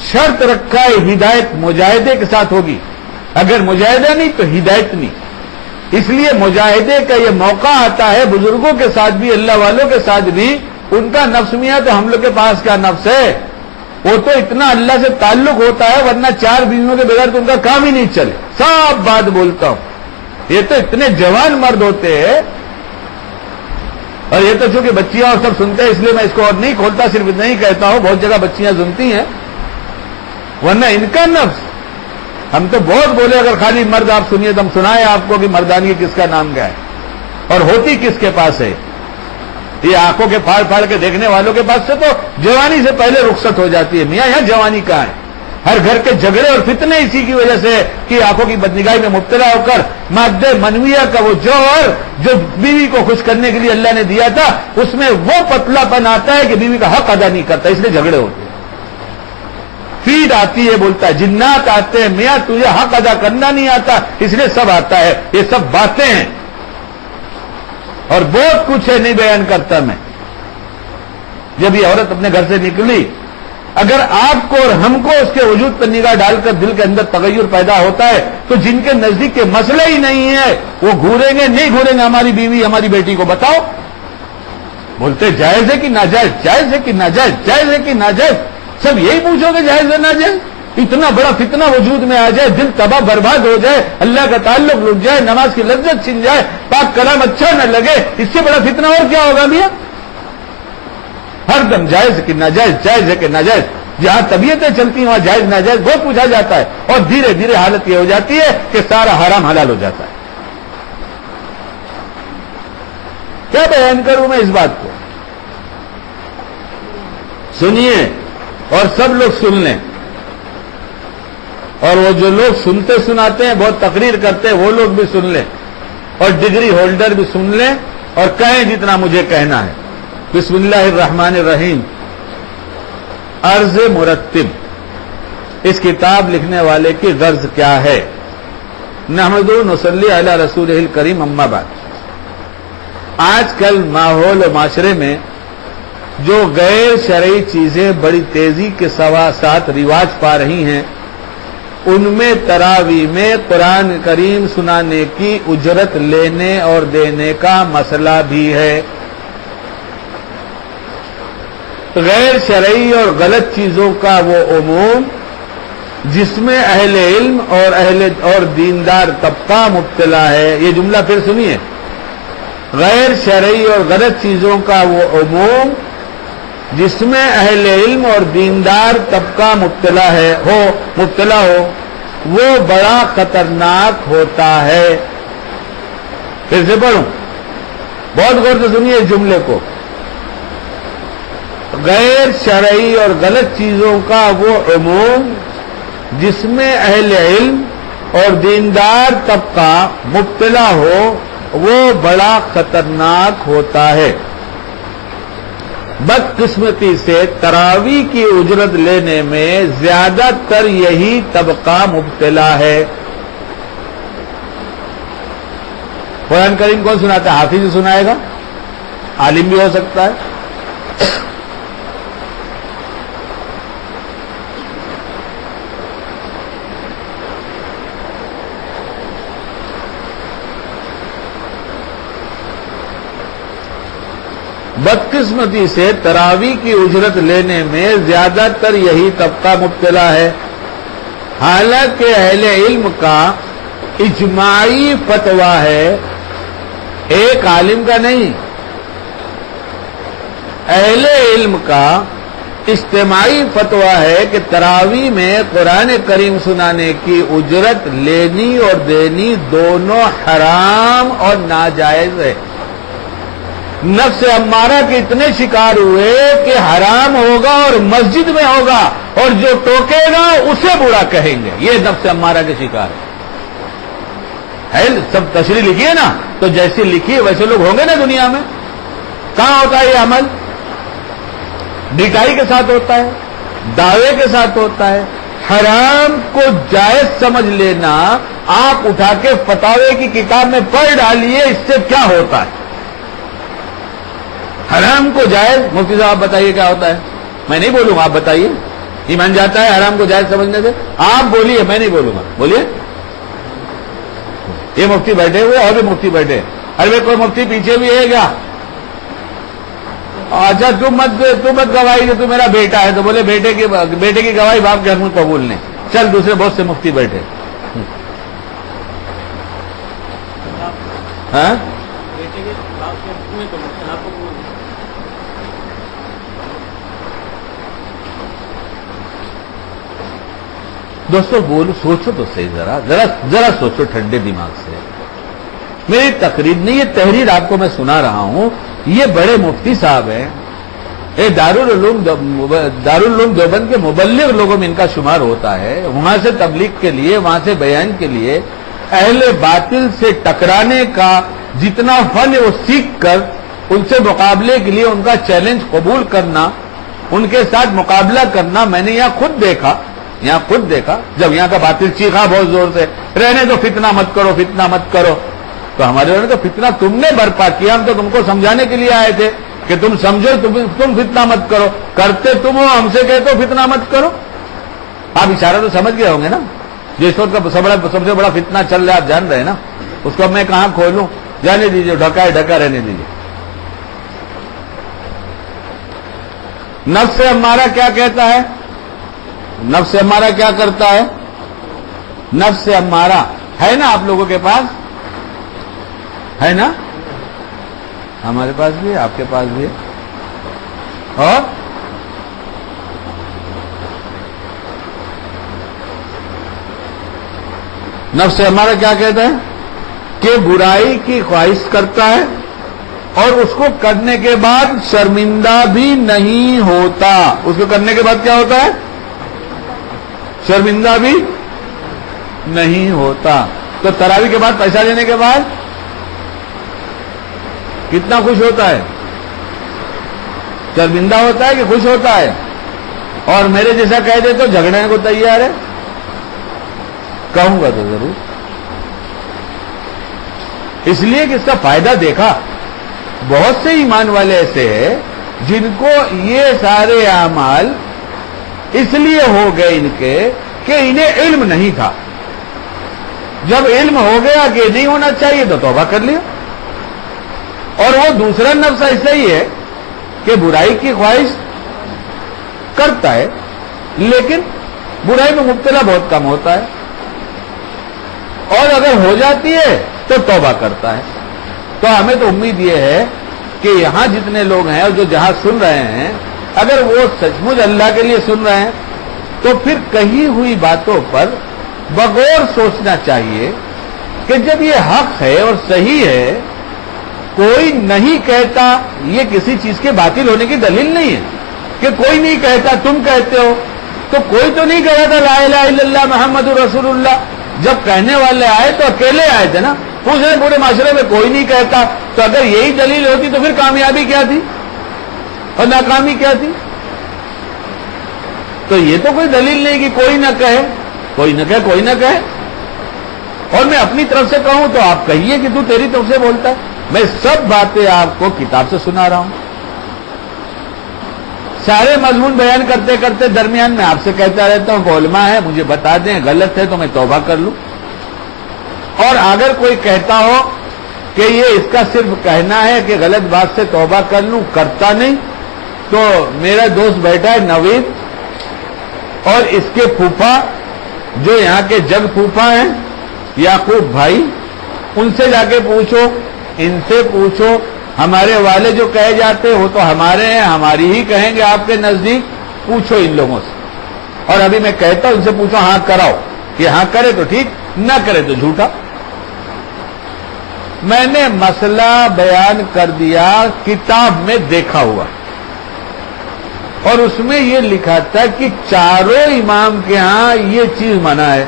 شرط رکھا ہے ہدایت مجاہدے کے ساتھ ہوگی، اگر مجاہدہ نہیں تو ہدایت نہیں. اس لیے مجاہدے کا یہ موقع آتا ہے بزرگوں کے ساتھ بھی، اللہ والوں کے ساتھ بھی. ان کا نفس میاں تو ہم لوگ کے پاس کیا نفس ہے؟ وہ تو اتنا اللہ سے تعلق ہوتا ہے، ورنہ 4 بیویوں کے بغیر تو ان کا کام ہی نہیں چلے. سب بات بولتا ہوں. یہ تو اتنے جوان مرد ہوتے ہیں، اور یہ تو چونکہ بچیاں اور سب سنتے ہیں اس لیے میں اس کو اور نہیں کھولتا، صرف اتنا ہی کہتا ہوں. بہت جگہ بچیاں سنتی ہیں، ورنہ ان کا نفس. ہم تو بہت بولے اگر خالی مرد آپ سنیے تو ہم سنائے آپ کو کہ مردانگی کس کا نام کیا ہے اور ہوتی کس کے پاس ہے. یہ آنکھوں کے پھاڑ پھاڑ کے دیکھنے والوں کے پاس سے تو جوانی سے پہلے رخصت ہو جاتی ہے. میاں یہاں جوانی کہاں ہے؟ ہر گھر کے جھگڑے اور فتنے اسی کی وجہ سے کہ آنکھوں کی بدنگاہی میں مبتلا ہو کر مادہ منویہ کا وہ جوہر جو بیوی کو خوش کرنے کے لیے اللہ نے دیا تھا اس میں وہ پتلا پن آتا ہے کہ بیوی کا حق ادا نہیں کرتا، اس لیے جھگڑے ہوتے ہیں. فیڈ آتی ہے، بولتا ہے جنات آتے ہیں، میاں تجھے حق ادا کرنا نہیں آتا اس لیے سب آتا ہے. یہ سب باتیں ہیں اور بہت کچھ ہے، نہیں بیان کرتا میں. جب یہ عورت اپنے گھر سے نکلی، اگر آپ کو اور ہم کو اس کے وجود پر نگاہ ڈال کر دل کے اندر تغیر پیدا ہوتا ہے تو جن کے نزدیک کے مسئلہ ہی نہیں ہے وہ گھوریں گے نہیں گھوریں گے ہماری بیوی ہماری بیٹی کو. بتاؤ، بولتے جائز ہے کہ ناجائز، جائز ہے کہ ناجائز، جائز ہے کہ ناجائز. سب یہی پوچھو گے جائز ہے ناجائز؟ اتنا بڑا فتنہ وجود میں آ جائے، دل تباہ برباد ہو جائے، اللہ کا تعلق لٹ جائے، نماز کی لذت چھن جائے، پاک کلام اچھا نہ لگے، اس سے بڑا فتنہ اور کیا ہوگا میاں؟ ہر دم جائز ہے کہ ناجائز، جائز ہے کہ ناجائز. جہاں طبیعتیں چلتی ہیں وہاں جائز ناجائز بہت پوچھا جاتا ہے، اور دھیرے دھیرے حالت یہ ہو جاتی ہے کہ سارا حرام حلال ہو جاتا ہے. کیا بیان کروں میں اس بات کو؟ سنیے اور سب لوگ سن لیں، اور وہ جو لوگ سنتے سناتے ہیں بہت تقریر کرتے ہیں وہ لوگ بھی سن لیں، اور ڈگری ہولڈر بھی سن لیں اور کہیں جتنا مجھے کہنا ہے. بسم اللہ الرحمن الرحیم. عرض مرتب. اس کتاب لکھنے والے کی غرض کیا ہے؟ نحمد و نصلی علی رسول الکریم. اما بعد، آج کل ماحول و معاشرے میں جو غیر شرعی چیزیں بڑی تیزی کے ساتھ رواج پا رہی ہیں ان میں تراویح میں قرآن کریم سنانے کی اجرت لینے اور دینے کا مسئلہ بھی ہے. غیر شرعی اور غلط چیزوں کا وہ عموم جس میں اہل علم اور دیندار طبقہ مبتلا ہے. یہ جملہ پھر سنیے. غیر شرعی اور غلط چیزوں کا وہ عموم جس میں اہل علم اور دیندار طبقہ مبتلا ہو وہ بڑا خطرناک ہوتا ہے. پھر سے پڑھوں، بہت غور سے سنیے اس جملے کو. غیر شرعی اور غلط چیزوں کا وہ عموم جس میں اہل علم اور دیندار طبقہ مبتلا ہو وہ بڑا خطرناک ہوتا ہے. بدقسمتی سے تراویح کی اجرت لینے میں زیادہ تر یہی طبقہ مبتلا ہے. قرآن کریم کون سناتا ہے؟ حافظ ہی سنائے گا، عالم بھی ہو سکتا ہے. بدقسمتی سے تراویح کی اجرت لینے میں زیادہ تر یہی طبقہ مبتلا ہے. حالانکہ اہل علم کا اجماعی فتویٰ ہے، ایک عالم کا نہیں، اہل علم کا اجتماعی فتویٰ ہے کہ تراویح میں قرآن کریم سنانے کی اجرت لینی اور دینی دونوں حرام اور ناجائز ہے. نفس امارہ کے اتنے شکار ہوئے کہ حرام ہوگا اور مسجد میں ہوگا اور جو ٹوکے گا اسے برا کہیں گے. یہ نفس امارہ کے شکار ہے. ہے سب تشریح لکھی ہے نا, تو جیسی لکھی ہے ویسے لوگ ہوں گے نا دنیا میں. کہاں ہوتا ہے یہ عمل؟ ڈٹائی کے ساتھ ہوتا ہے, دعوے کے ساتھ ہوتا ہے. حرام کو جائز سمجھ لینا, آپ اٹھا کے فتاوے کی کتاب میں پڑھ ڈالیے اس سے کیا ہوتا ہے. حرام کو جائز, مفتی صاحب آپ بتائیے کیا ہوتا ہے. میں نہیں بولوں گا, آپ بتائیے. ایمان جاتا ہے حرام کو جائز سمجھنے سے؟ آپ بولیے, میں نہیں بولوں گا, بولیے. یہ مفتی بیٹھے ہوئے اور بھی مفتی بیٹھے. ارے کوئی مفتی پیچھے بھی ہے کیا؟ اچھا تم مت گواہی دے, تو میرا بیٹا ہے تو بولے بیٹے کی گواہی باپ کے حق میں قبول نہیں. چل دوسرے بہت سے مفتی بیٹھے. ہاں دوستو بولو, سوچو تو صحیح, ذرا سوچو ٹھنڈے دماغ سے. میری تقریر نہیں, یہ تحریر آپ کو میں سنا رہا ہوں. یہ بڑے مفتی صاحب ہیں, یہ دارالعلوم دیوبند کے مبلغ لوگوں میں ان کا شمار ہوتا ہے. وہاں سے تبلیغ کے لیے, وہاں سے بیان کے لیے, اہل باطل سے ٹکرانے کا جتنا فن ہے وہ سیکھ کر ان سے مقابلے کے لیے ان کا چیلنج قبول کرنا, ان کے ساتھ مقابلہ کرنا میں نے یہاں خود دیکھا. جب یہاں کا باطل چیخا بہت زور سے, رہنے دو, فتنہ مت کرو. تو ہمارے تو فتنہ تم نے برپا کیا, ہم تو تم کو سمجھانے کے لیے آئے تھے کہ تم سمجھو, تم فتنہ مت کرو. کرتے تم ہو, ہم سے کہتے ہو فتنہ مت کرو. آپ اشارہ تو سمجھ گئے ہوں گے نا. جس وقت کا سب سے بڑا فتنہ چل رہا ہے آپ جان رہے ہیں نا, اس کو میں کہاں کھولوں, جانے دیجیے, ڈھکا رہنے دیجیے. نفس ہمارا کیا کہتا ہے؟ نفس ہمارا کیا کرتا ہے؟ نفس ہمارا ہے نا آپ لوگوں کے پاس, ہے نا؟ ہمارے پاس بھی ہے, آپ کے پاس بھی ہے. اور نفس ہمارا کیا کہتا ہے کہ برائی کی خواہش کرتا ہے اور اس کو کرنے کے بعد شرمندہ بھی نہیں ہوتا. اس کو کرنے کے بعد کیا ہوتا ہے؟ شرمندہ بھی نہیں ہوتا. تو تراویح کے بعد پیسہ لینے کے بعد کتنا خوش ہوتا ہے؟ شرمندہ ہوتا ہے کہ خوش ہوتا ہے؟ اور میرے جیسا کہہ دے تو جھگڑنے کو تیار ہے. کہوں گا تو ضرور, اس لیے کہ اس کا فائدہ دیکھا. بہت سے ایمان والے ایسے ہیں جن کو یہ سارے اعمال اس لیے ہو گئے ان کے کہ انہیں علم نہیں تھا. جب علم ہو گیا کہ نہیں ہونا چاہیے تو توبہ کر لیا. اور وہ دوسرا نفس ایسا ہی ہے کہ برائی کی خواہش کرتا ہے لیکن برائی میں مبتلا بہت کم ہوتا ہے, اور اگر ہو جاتی ہے تو توبہ کرتا ہے. تو ہمیں تو امید یہ ہے کہ یہاں جتنے لوگ ہیں اور جو جہاں سن رہے ہیں, اگر وہ سچ مچ اللہ کے لیے سن رہے ہیں تو پھر کہی ہوئی باتوں پر بغور سوچنا چاہیے کہ جب یہ حق ہے اور صحیح ہے, کوئی نہیں کہتا, یہ کسی چیز کے باطل ہونے کی دلیل نہیں ہے کہ کوئی نہیں کہتا, تم کہتے ہو, تو کوئی تو نہیں کہا تھا لا الہ الا اللہ محمد رسول اللہ. جب کہنے والے آئے تو اکیلے آئے تھے نا, پوچھ رہے پورے معاشرے میں کوئی نہیں کہتا. تو اگر یہی دلیل ہوتی تو پھر کامیابی کیا تھی اور ناکامی کیا تھی؟ تو یہ تو کوئی دلیل نہیں کہ کوئی نہ کہے, کوئی نہ کہے. اور میں اپنی طرف سے کہوں تو آپ کہیے کہ تو تیری طرف سے بولتا ہے. میں سب باتیں آپ کو کتاب سے سنا رہا ہوں. سارے مضمون بیان کرتے کرتے درمیان میں آپ سے کہتا رہتا ہوں کہ علماء ہے, مجھے بتا دیں, غلط ہے تو میں توبہ کر لوں. اور اگر کوئی کہتا ہو کہ یہ اس کا صرف کہنا ہے کہ غلط بات سے توبہ کر لوں, کرتا نہیں, تو میرا دوست بیٹھا ہے نوید, اور اس کے پھوپھا جو یہاں کے جگ پھوپھا ہیں یعقوب بھائی, ان سے جا کے پوچھو, ان سے پوچھو. ہمارے والے جو کہے جاتے وہ تو ہمارے ہیں, ہماری ہی کہیں گے آپ کے نزدیک. پوچھو ان لوگوں سے. اور ابھی میں کہتا ہوں ان سے پوچھو, ہاں کراؤ, کہ ہاں کرے تو ٹھیک, نہ کرے تو جھوٹا. میں نے مسئلہ بیان کر دیا, کتاب میں دیکھا ہوا, اور اس میں یہ لکھا تھا کہ چاروں امام کے ہاں یہ چیز منع ہے.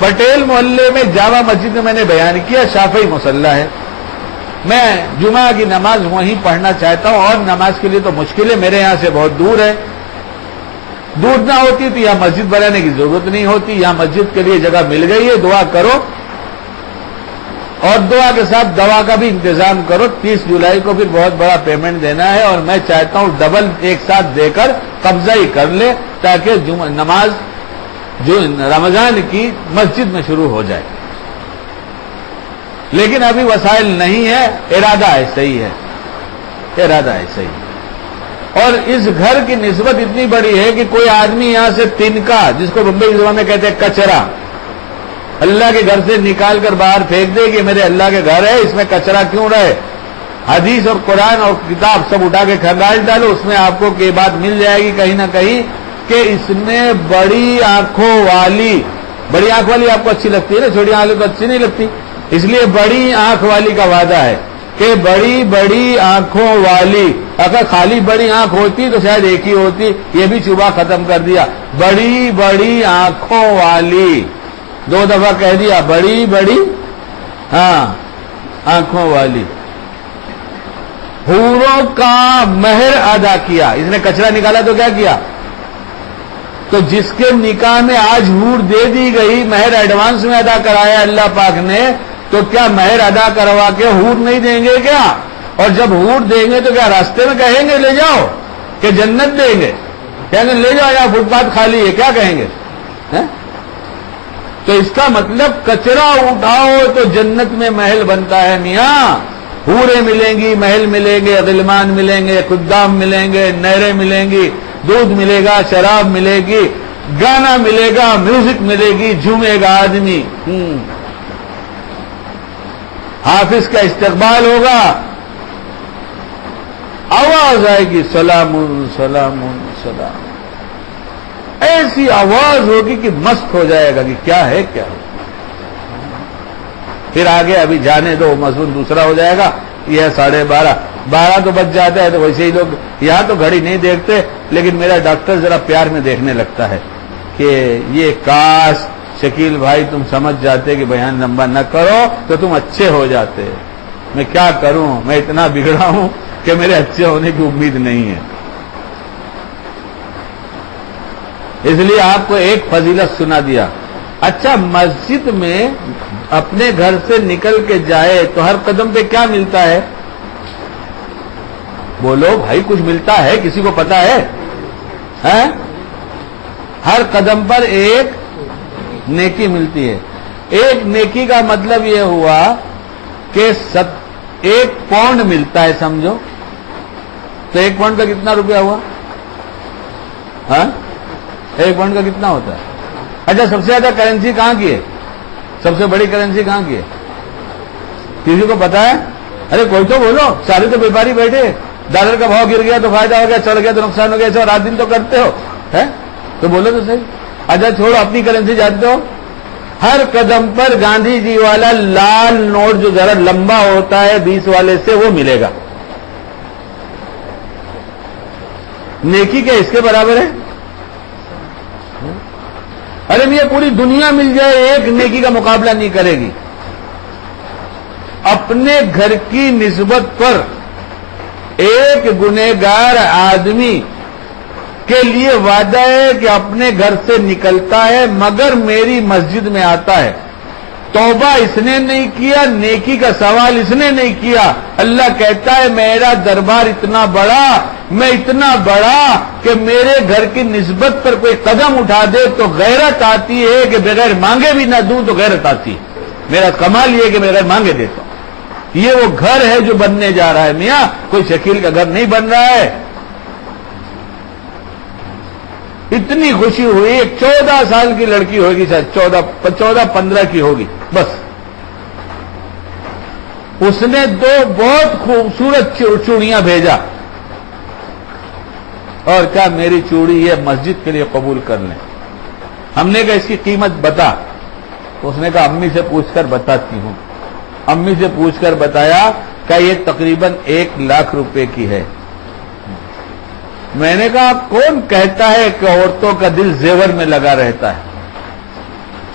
پٹیل محلے میں جامع مسجد میں نے بیان کیا شافعی مصلی ہے، میں جمعہ کی نماز وہیں پڑھنا چاہتا ہوں، اور نماز کے لیے تو مشکل ہے، میرے یہاں سے بہت دور ہے، دور نہ ہوتی تو یہاں مسجد بنانے کی ضرورت نہیں ہوتی، یہاں مسجد کے لیے جگہ مل گئی ہے، دعا کرو اور دعا کے ساتھ دوا کا بھی انتظام کرو، 30 جولائی کو پھر بہت بڑا پیمنٹ دینا ہے، اور میں چاہتا ہوں ڈبل ایک ساتھ دے کر قبضہ ہی کر لے تاکہ نماز جو رمضان کی مسجد میں شروع ہو جائے، لیکن ابھی وسائل نہیں ہے، ارادہ ایسا ہی ہے، ارادہ ایسا ہی ہے۔ اور اس گھر کی نسبت اتنی بڑی ہے کہ کوئی آدمی یہاں سے تنکا، جس کو بمبئی کی زبان میں کہتے ہیں کچرا، اللہ کے گھر سے نکال کر باہر پھینک دے کہ میرے اللہ کے گھر ہے، اس میں کچرا کیوں رہے، حدیث اور قرآن اور کتاب سب اٹھا کے کھنگال ڈالو، اس میں آپ کو یہ بات مل جائے گی کہیں نہ کہیں کہ اس نے بڑی آنکھوں والی، بڑی آنکھ والی آپ کو اچھی لگتی ہے نا، چھوٹی آنکھ تو اچھی نہیں لگتی، اس لیے بڑی آنکھ والی کا وعدہ ہے کہ بڑی بڑی آنکھوں والی، اگر خالی بڑی آنکھ ہوتی تو شاید ایک ہی ہوتی، یہ بھی شبہ ختم کر دیا، بڑی بڑی آنکھوں والی، 2 دفعہ کہہ دیا، بڑی بڑی آنکھوں والی، حوروں کا مہر ادا کیا، اس نے کچرا نکالا تو کیا کیا، تو جس کے نکاح میں آج حور دے دی گئی، مہر ایڈوانس میں ادا کرایا اللہ پاک نے، تو کیا مہر ادا کروا کے حور نہیں دیں گے کیا؟ اور جب حور دیں گے تو کیا راستے میں کہیں گے لے جاؤ کہ جنت دیں گے؟ کہیں گے لے جاؤ، یہاں فٹ پاتھ خالی ہے، کیا کہیں گے؟ تو اس کا مطلب کچرا اٹھاؤ تو جنت میں محل بنتا ہے میاں، حوریں ملیں گی، محل ملیں گے، غلمان ملیں گے، خدام ملیں گے، نہریں ملیں گی، دودھ ملے گا، شراب ملے گی، گانا ملے گا، میوزک ملے گی، جھومے گا آدمی، حافظ کا استقبال ہوگا، آواز آئے گی سلام سلام سلام، ایسی آواز ہوگی کہ مست ہو جائے گا کہ کیا ہے کیا ہے۔ پھر آگے ابھی جانے دو، مضمون دوسرا ہو جائے گا، یہ 12:30، 12 تو بج جاتا ہے، تو ویسے ہی لوگ یہاں تو گھڑی نہیں دیکھتے، لیکن میرا ڈاکٹر ذرا پیار میں دیکھنے لگتا ہے کہ یہ کاش شکیل بھائی تم سمجھ جاتے کہ بیان لمبا نہ کرو تو تم اچھے ہو جاتے، میں کیا کروں، میں اتنا بگڑا ہوں کہ میرے اچھے ہونے کی امید نہیں ہے۔ اس لیے آپ کو ایک فضیلت سنا دیا، اچھا مسجد میں اپنے گھر سے نکل کے جائے تو ہر قدم پہ کیا ملتا ہے؟ بولو بھائی، کچھ ملتا ہے؟ کسی کو پتا ہے؟ ہر قدم پر ایک نیکی ملتی ہے۔ ایک نیکی کا مطلب یہ ہوا کہ 1 پاؤنڈ ملتا ہے، سمجھو تو 1 پاؤنڈ کا کتنا روپیہ ہوا؟ 1 پاؤنڈ کا کتنا ہوتا ہے؟ اچھا سب سے زیادہ کرنسی کہاں کی ہے؟ سب سے بڑی کرنسی کہاں کی ہے؟ کسی کو پتا ہے؟ ارے کوئی تو بولو، سارے تو بیپاری بیٹھے، ڈالر کا بھاؤ گر گیا تو فائدہ ہو گیا، چڑھ گیا تو نقصان ہو گیا، ایسا رات دن تو کرتے ہو، تو بولو تو صحیح۔ اچھا چھوڑو، اپنی کرنسی جانتے ہو؟ ہر قدم پر گاندھی جی والا لال نوٹ جو ذرا لمبا ہوتا ہے 20 والے سے، وہ ملے گا۔ نیکی کیا اس کے برابر ہے؟ ارے میاں پوری دنیا مل جائے، ایک نیکی کا مقابلہ نہیں کرے گی۔ اپنے گھر کی نسبت پر ایک گنہگار آدمی کے لیے وعدہ ہے کہ اپنے گھر سے نکلتا ہے مگر میری مسجد میں آتا ہے، توبہ اس نے نہیں کیا، نیکی کا سوال اس نے نہیں کیا، اللہ کہتا ہے میرا دربار اتنا بڑا، میں اتنا بڑا کہ میرے گھر کی نسبت پر کوئی قدم اٹھا دے تو غیرت آتی ہے کہ بغیر مانگے بھی نہ دوں تو غیرت آتی ہے۔ میرا کمال یہ ہے کہ بغیر مانگے دیتا ہوں۔ یہ وہ گھر ہے جو بننے جا رہا ہے میاں، کوئی شکیل کا گھر نہیں بن رہا ہے۔ اتنی خوشی ہوئی، ایک 14 سال کی لڑکی ہوگی، شاید 14-15 کی ہوگی، بس اس نے 2 بہت خوبصورت چوڑیاں بھیجا اور کیا میری چوڑی یہ مسجد کے لیے قبول کر لیں۔ ہم نے کہا اس کی قیمت بتا، اس نے کہا امی سے پوچھ کر بتاتی ہوں۔ امی سے پوچھ کر بتایا کہ یہ تقریباً 1 لاکھ روپے کی ہے۔ میں نے کہا کون کہتا ہے کہ عورتوں کا دل زیور میں لگا رہتا ہے؟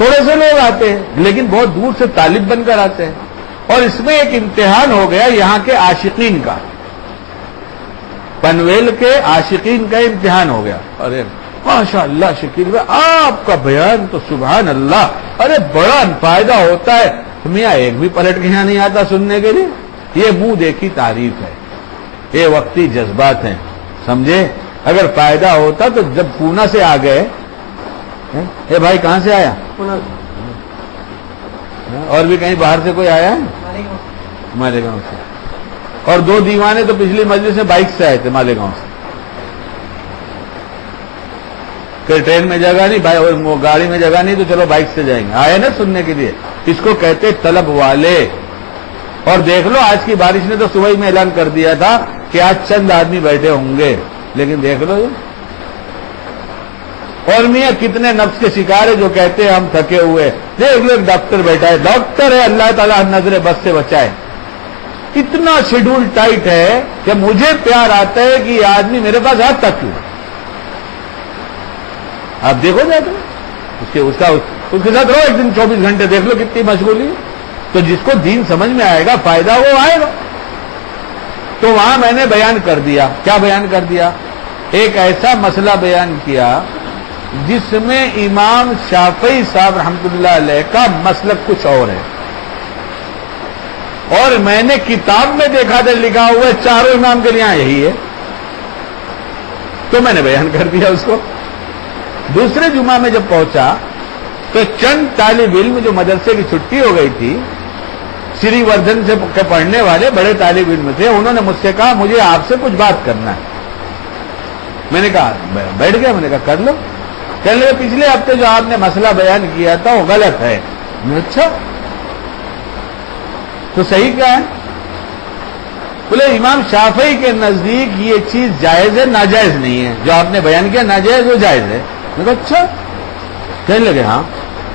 تھوڑے سے لوگ آتے ہیں لیکن بہت دور سے طالب بن کر آتے ہیں. اور اس میں ایک امتحان ہو گیا یہاں کے عاشقین کا، پنویل کے عاشقین کا امتحان ہو گیا. ارے ماشاء اللہ شکیل بھائی آپ کا بیان تو سبحان اللہ، ارے بڑا فائدہ ہوتا ہے. میاں ایک بھی پلٹ کے یہاں نہیں آتا سننے کے لیے. یہ منہ دیکھی تعریف ہے، یہ وقتی جذبات ہیں، سمجھے. اگر فائدہ ہوتا تو جب پونا سے آ گئے، اے بھائی کہاں سے آیا؟ اور بھی کہیں باہر سے کوئی آیا ہے؟ مالیگاؤں سے. اور 2 دیوانے تو پچھلی مجلس سے بائک سے آئے تھے مالیگاؤں سے. کہ ٹرین میں جگہ نہیں بھائی، اور گاڑی میں جگہ نہیں تو چلو بائک سے جائیں گے. آئے نا سننے کے لیے. اس کو کہتے طلب والے. اور دیکھ لو آج کی بارش نے تو صبح ہی میں اعلان کر دیا تھا کہ آج چند آدمی بیٹھے ہوں گے، لیکن دیکھ لو. اور میاں کتنے نفس کے شکار ہے جو کہتے ہیں ہم تھکے ہوئے. دیکھ لو ایک ڈاکٹر بیٹھا ہے، ڈاکٹر ہے، اللہ تعالیٰ نظر بس سے بچائے. اتنا شیڈول ٹائٹ ہے کہ مجھے پیار آتا ہے کہ یہ آدمی میرے پاس آتا کیوں. آپ دیکھو جا کے اس کے ساتھ رہو ایک دن 24 گھنٹے، دیکھ لو کتنی مشغولی ہے. تو جس کو دین سمجھ میں آئے گا فائدہ وہ آئے گا. تو وہاں میں نے بیان کر دیا. کیا بیان کر دیا؟ ایک ایسا مسئلہ بیان کیا جس میں امام شافعی صاحب رحمۃ اللہ علیہ کا مسلک کچھ اور ہے، اور میں نے کتاب میں دیکھا تھا لکھا ہوا ہے چاروں امام کے لیے یہی ہے. تو میں نے بیان کر دیا اس کو. دوسرے جمعہ میں جب پہنچا تو چند طالب علم جو مدرسے کی چھٹی ہو گئی تھی، شری وردھن سے پڑھنے والے بڑے طالب علم تھے، انہوں نے مجھ سے کہا مجھے آپ سے کچھ بات کرنا ہے. میں نے کہا بیٹھ گیا. میں نے کہا کر لو. کہنے لگے پچھلے ہفتے جو آپ نے مسئلہ بیان کیا تھا وہ غلط ہے. اچھا تو صحیح کیا ہے؟ بولے امام شافعی کے نزدیک یہ چیز جائز ہے، ناجائز نہیں ہے. جو آپ نے بیان کیا ناجائز وہ جائز ہے. میں نے کہا اچھا. کہنے لگے ہاں.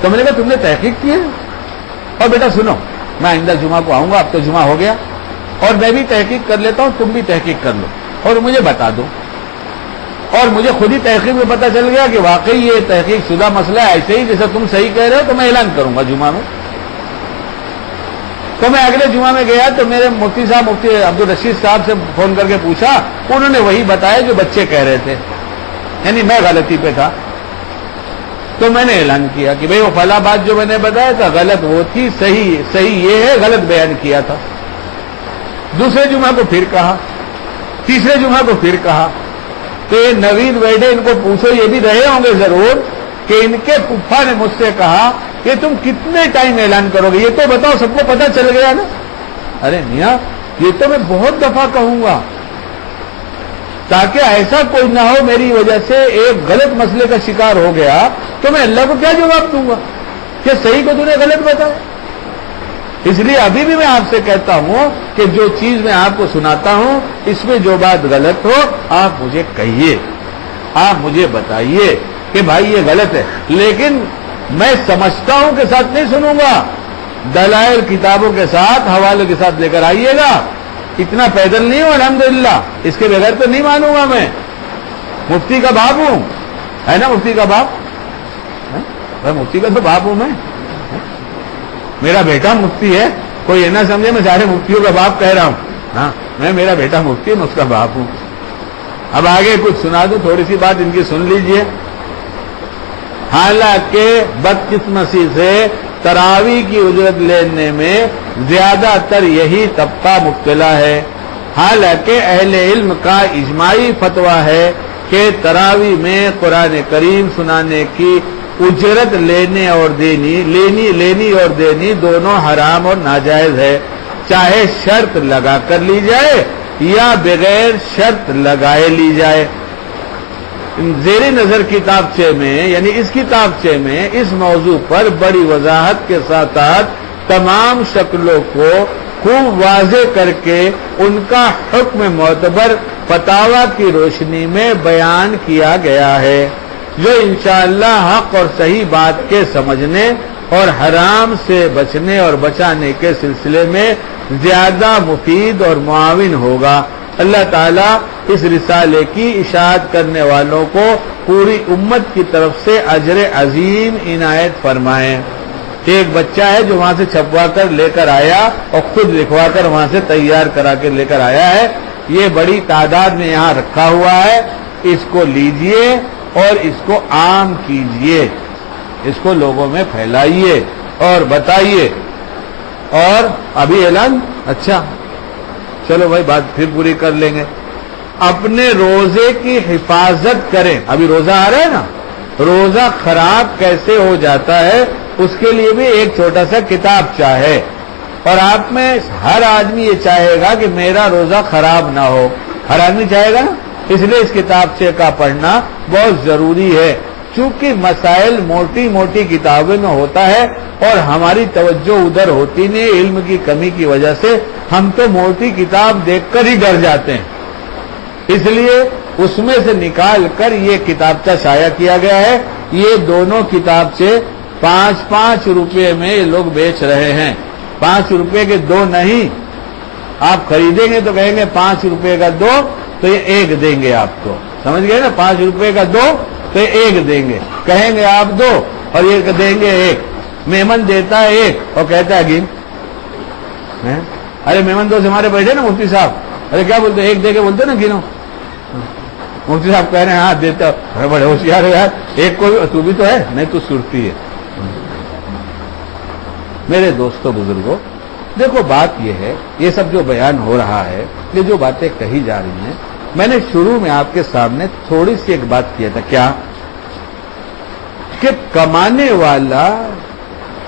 تو میں نے کہا تم نے تحقیق کی ہے؟ اور بیٹا سنو، میں آئندہ جمعہ کو آؤں گا، اب تو جمعہ ہو گیا، اور میں بھی تحقیق کر لیتا ہوں، تم بھی تحقیق کر لو اور مجھے بتا دو. اور مجھے خود ہی تحقیق میں پتہ چل گیا کہ واقعی یہ تحقیق شدہ مسئلہ ہے، ایسے ہی جیسا تم صحیح کہہ رہے ہو. تو میں اعلان کروں گا جمعہ میں. تو میں اگلے جمعہ میں گیا تو میرے مفتی صاحب مفتی عبدالرشید صاحب سے فون کر کے پوچھا. انہوں نے وہی بتایا جو بچے کہہ رہے تھے، یعنی میں غلطی پہ تھا. تو میں نے اعلان کیا کہ بھئی وہ فلاں بات جو میں نے بتایا تھا غلط وہ تھی، صحیح یہ ہے، غلط بیان کیا تھا. دوسرے جمعہ کو پھر کہا، تیسرے جمعہ کو پھر کہا. تو یہ نوید بیٹھے، ان کو پوچھو، یہ بھی رہے ہوں گے ضرور، کہ ان کے پھپھا نے مجھ سے کہا کہ تم کتنے ٹائم اعلان کرو گے، یہ تو بتاؤ، سب کو پتہ چل گیا نا. ارے میاں یہ تو میں بہت دفعہ کہوں گا تاکہ ایسا کوئی نہ ہو میری وجہ سے ایک غلط مسئلے کا شکار ہو گیا تو میں اللہ کو کیا جواب دوں گا کہ صحیح کو تو نے غلط بتایا. اس لیے ابھی بھی میں آپ سے کہتا ہوں کہ جو چیز میں آپ کو سناتا ہوں اس میں جو بات غلط ہو آپ مجھے کہیے، آپ مجھے بتائیے کہ بھائی یہ غلط ہے. لیکن میں سمجھتا ہوں کے ساتھ نہیں سنوں گا، دلائل کتابوں کے ساتھ حوالے کے ساتھ لے کر آئیے گا. اتنا پیدل نہیں ہوں الحمدللہ، اس کے بغیر تو نہیں مانوں گا. میں مفتی کا باپ ہوں، ہے نا مفتی کا باپ، مفتی کا تو باپ ہوں میں. میرا بیٹا مفتی ہے، کوئی یہ نہ سمجھے میں سارے مفتیوں کا باپ کہہ رہا ہوں. ہاں میرا بیٹا مفتی ہے، میں اس کا باپ ہوں. اب آگے کچھ سنا دوں، تھوڑی سی بات ان کی سن لیجئے. حالانکہ بدقسمتی سے تراویح کی اجرت لینے میں زیادہ تر یہی طبقہ مبتلا ہے. حالانکہ اہل علم کا اجماعی فتویٰ ہے کہ تراویح میں قرآن کریم سنانے کی اجرت لینی اور دینی دونوں حرام اور ناجائز ہے، چاہے شرط لگا کر لی جائے یا بغیر شرط لگائے لی جائے. زیر نظر کتابچے میں، یعنی اس کتابچے میں اس موضوع پر بڑی وضاحت کے ساتھ تمام شکلوں کو خوب واضح کر کے ان کا حکم معتبر فتاوی کی روشنی میں بیان کیا گیا ہے، جو انشاءاللہ حق اور صحیح بات کے سمجھنے اور حرام سے بچنے اور بچانے کے سلسلے میں زیادہ مفید اور معاون ہوگا. اللہ تعالیٰ اس رسالے کی اشاعت کرنے والوں کو پوری امت کی طرف سے اجر عظیم عنایت فرمائیں۔ ایک بچہ ہے جو وہاں سے چھپوا کر لے کر آیا اور خود لکھوا کر وہاں سے تیار کرا کے لے کر آیا ہے، یہ بڑی تعداد میں یہاں رکھا ہوا ہے، اس کو لیجئے اور اس کو عام کیجئے، اس کو لوگوں میں پھیلائیے اور بتائیے۔ اور ابھی اعلان، اچھا چلو بھائی بات پھر پوری کر لیں گے۔ اپنے روزے کی حفاظت کریں۔ ابھی روزہ آ رہا ہے نا، روزہ خراب کیسے ہو جاتا ہے اس کے لیے بھی ایک چھوٹا سا کتاب چاہے، اور آپ میں ہر آدمی یہ چاہے گا کہ میرا روزہ خراب نہ ہو، ہر آدمی چاہے گا نا، اس لیے اس کتاب کا پڑھنا بہت ضروری ہے۔ چونکہ مسائل موٹی موٹی کتابوں میں ہوتا ہے اور ہماری توجہ ادھر ہوتی نہیں، علم کی کمی کی وجہ سے ہم تو موٹی کتاب دیکھ کر ہی ڈر جاتے ہیں، اس لیے اس میں سے نکال کر یہ کتابچہ شائع کیا گیا ہے۔ یہ دونوں کتابچے 5-5 روپے میں یہ لوگ بیچ رہے ہیں، 5 روپے کے 2 نہیں، آپ خریدیں گے تو کہیں گے 5 روپے کا 2 تو یہ 1 دیں گے آپ کو، سمجھ گئے نا، 5 روپے کا 2 تو یہ 1 دیں گے، کہیں گے آپ 2 اور یہ دیں گے 1۔ میمن دیتا ہے 1 اور کہتا ہے گن، ارے میمن دوست ہمارے بیٹھے نا مفتی صاحب، ارے کیا بولتے 1 دے کے بولتے نا گنو، مفتی صاحب کہہ رہے ہیں ہاں دیتا، بڑے ہوشیار ہو یار، 1 کو تو بھی تو ہے، نہیں تو صورتی ہے۔ میرے دوستوں بزرگوں، دیکھو بات یہ ہے، یہ سب جو بیان ہو رہا ہے، یہ جو باتیں کہی جا رہی ہیں، میں نے شروع میں آپ کے سامنے تھوڑی سی ایک بات کیا تھا، کیا کہ کمانے والا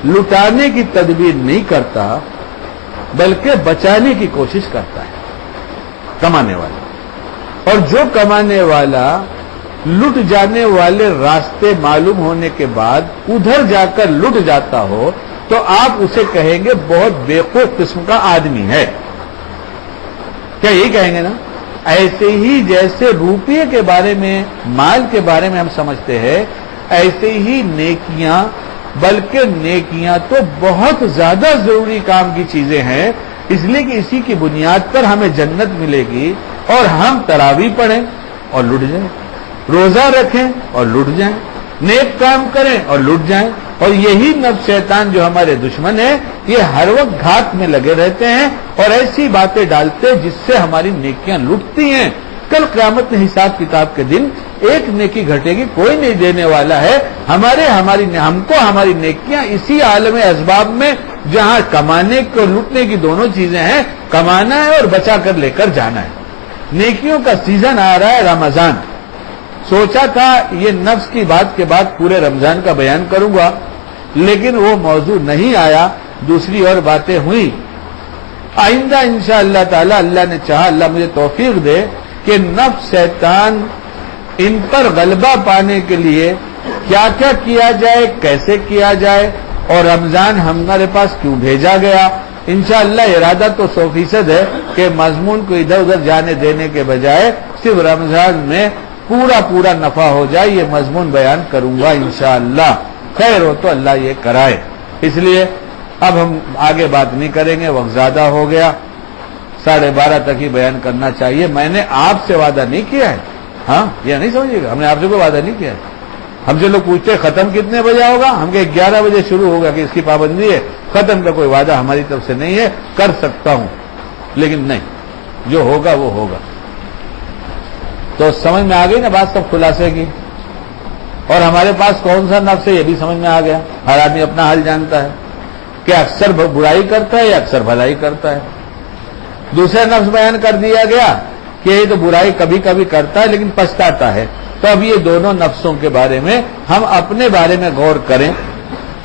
لٹانے کی تدبیر نہیں کرتا بلکہ بچانے کی کوشش کرتا ہے، کمانے والا۔ اور جو کمانے والا لٹ جانے والے راستے معلوم ہونے کے بعد ادھر جا کر لٹ جاتا ہو تو آپ اسے کہیں گے بہت بیوقوف قسم کا آدمی ہے، کیا یہی کہیں گے نا؟ ایسے ہی جیسے روپیے کے بارے میں، مال کے بارے میں ہم سمجھتے ہیں، ایسے ہی نیکیاں، بلکہ نیکیاں تو بہت زیادہ ضروری کام کی چیزیں ہیں، اس لیے کہ اسی کی بنیاد پر ہمیں جنت ملے گی۔ اور ہم تراویح پڑھیں اور لٹ جائیں، روزہ رکھیں اور لٹ جائیں، نیک کام کریں اور لٹ جائیں، اور یہی نفس شیطان جو ہمارے دشمن ہے، یہ ہر وقت گھات میں لگے رہتے ہیں اور ایسی باتیں ڈالتے جس سے ہماری نیکیاں لٹتی ہیں۔ کل قیامت میں حساب کتاب کے دن ایک نیکی گھٹے گی، کوئی نہیں دینے والا ہے، ہم کو ہماری نیکیاں اسی عالم اسباب میں جہاں کمانے کو لٹنے کی دونوں چیزیں ہیں، کمانا ہے اور بچا کر لے کر جانا ہے۔ نیکیوں کا سیزن آ رہا ہے، رمضان، سوچا تھا یہ نفس کی بات کے بعد پورے رمضان کا بیان کروں گا، لیکن وہ موضوع نہیں آیا، دوسری اور باتیں ہوئی۔ آئندہ انشاءاللہ تعالی اللہ نے چاہا، اللہ مجھے توفیق دے کہ نفس شیطان ان پر غلبہ پانے کے لیے کیا کیا کیا جائے، کیسے کیا جائے، اور رمضان ہمارے پاس کیوں بھیجا گیا۔ انشاءاللہ ارادہ تو 100% ہے کہ مضمون کو ادھر ادھر جانے دینے کے بجائے صرف رمضان میں پورا نفع ہو جائے، یہ مضمون بیان کروں گا انشاءاللہ، خیر ہو تو اللہ یہ کرائے۔ اس لیے اب ہم آگے بات نہیں کریں گے، وقت زیادہ ہو گیا، 12:30 تک ہی بیان کرنا چاہیے۔ میں نے آپ سے وعدہ نہیں کیا ہے، ہاں یہ نہیں سمجھیے گا، ہم نے آپ سے کوئی وعدہ نہیں کیا ہے۔ ہم سے لوگ پوچھتے ختم کتنے بجے ہوگا، ہم کہ 11 بجے شروع ہوگا کہ اس کی پابندی ہے، ختم کا کوئی وعدہ ہماری طرف سے نہیں ہے، کر سکتا ہوں لیکن نہیں، جو ہوگا وہ ہوگا۔ تو سمجھ میں آ گئی نا بات سب خلاصے کی، اور ہمارے پاس کون سا نفس ہے یہ بھی سمجھ میں آ گیا، ہر آدمی اپنا حال جانتا ہے کہ اکثر برائی کرتا ہے یا اکثر بھلائی کرتا ہے۔ دوسرا نفس بیان کر دیا گیا کہ یہ تو برائی کبھی کبھی کرتا ہے لیکن پچھتاتا ہے۔ تو اب یہ دونوں نفسوں کے بارے میں ہم اپنے بارے میں غور کریں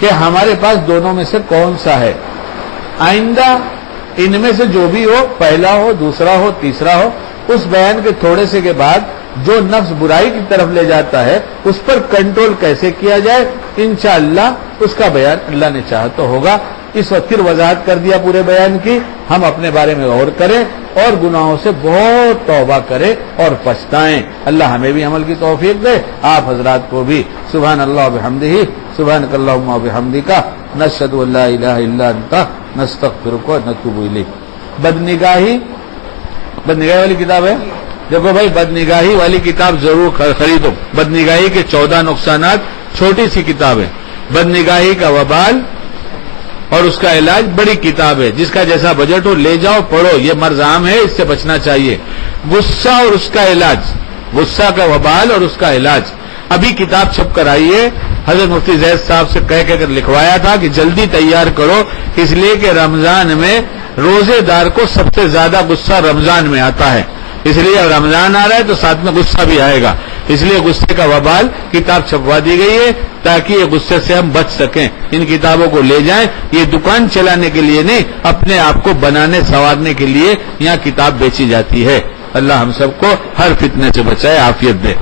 کہ ہمارے پاس دونوں میں سے کون سا ہے۔ آئندہ ان میں سے جو بھی ہو، پہلا ہو، دوسرا ہو، تیسرا ہو، اس بیان کے تھوڑے سے کے بعد جو نفس برائی کی طرف لے جاتا ہے اس پر کنٹرول کیسے کیا جائے، انشاءاللہ اس کا بیان اللہ نے چاہا تو ہوگا۔ اس وقت پھر وضاحت کر دیا پورے بیان کی، ہم اپنے بارے میں غور کریں اور گناہوں سے بہت توبہ کریں اور پچھتائیں۔ اللہ ہمیں بھی عمل کی توفیق دے، آپ حضرات کو بھی۔ سبحان اللہ وبحمدہ، سبحانک اللہم وبحمدک، نشہد ان لا الہ الا انت، نستغفرک ونتوب الیک۔ بدنگاہی بدنگاہی والی کتاب ہے؟ دیکھو بھائی، بدنگاہی والی کتاب ضرور خریدو. بدنگاہی کے 14 نقصانات، چھوٹی سی کتاب ہے. بدنگاہی کا وبال اور اس کا علاج بڑی کتاب ہے. جس کا جیسا بجٹ ہو لے جاؤ، پڑھو. یہ مرض عام ہے، اس سے بچنا چاہیے. غصہ اور اس کا علاج، غصہ کا وبال اور اس کا علاج. ابھی کتاب چھپ کر آئی ہے. حضرت مفتی زید صاحب سے کہہ کر لکھوایا تھا کہ جلدی تیار کرو، اس لیے کہ رمضان میں روزے دار کو سب سے زیادہ غصہ رمضان میں آتا ہے. اس لیے اب رمضان آ رہا ہے تو ساتھ میں غصہ بھی آئے گا. اس لیے غصے کا وبال کتاب چھپوا دی گئی ہے تاکہ یہ غصے سے ہم بچ سکیں. ان کتابوں کو لے جائیں. یہ دکان چلانے کے لیے نہیں، اپنے آپ کو بنانے سنوارنے کے لیے یہاں کتاب بیچی جاتی ہے. اللہ ہم سب کو ہر فتنے سے بچائے، عافیت دے.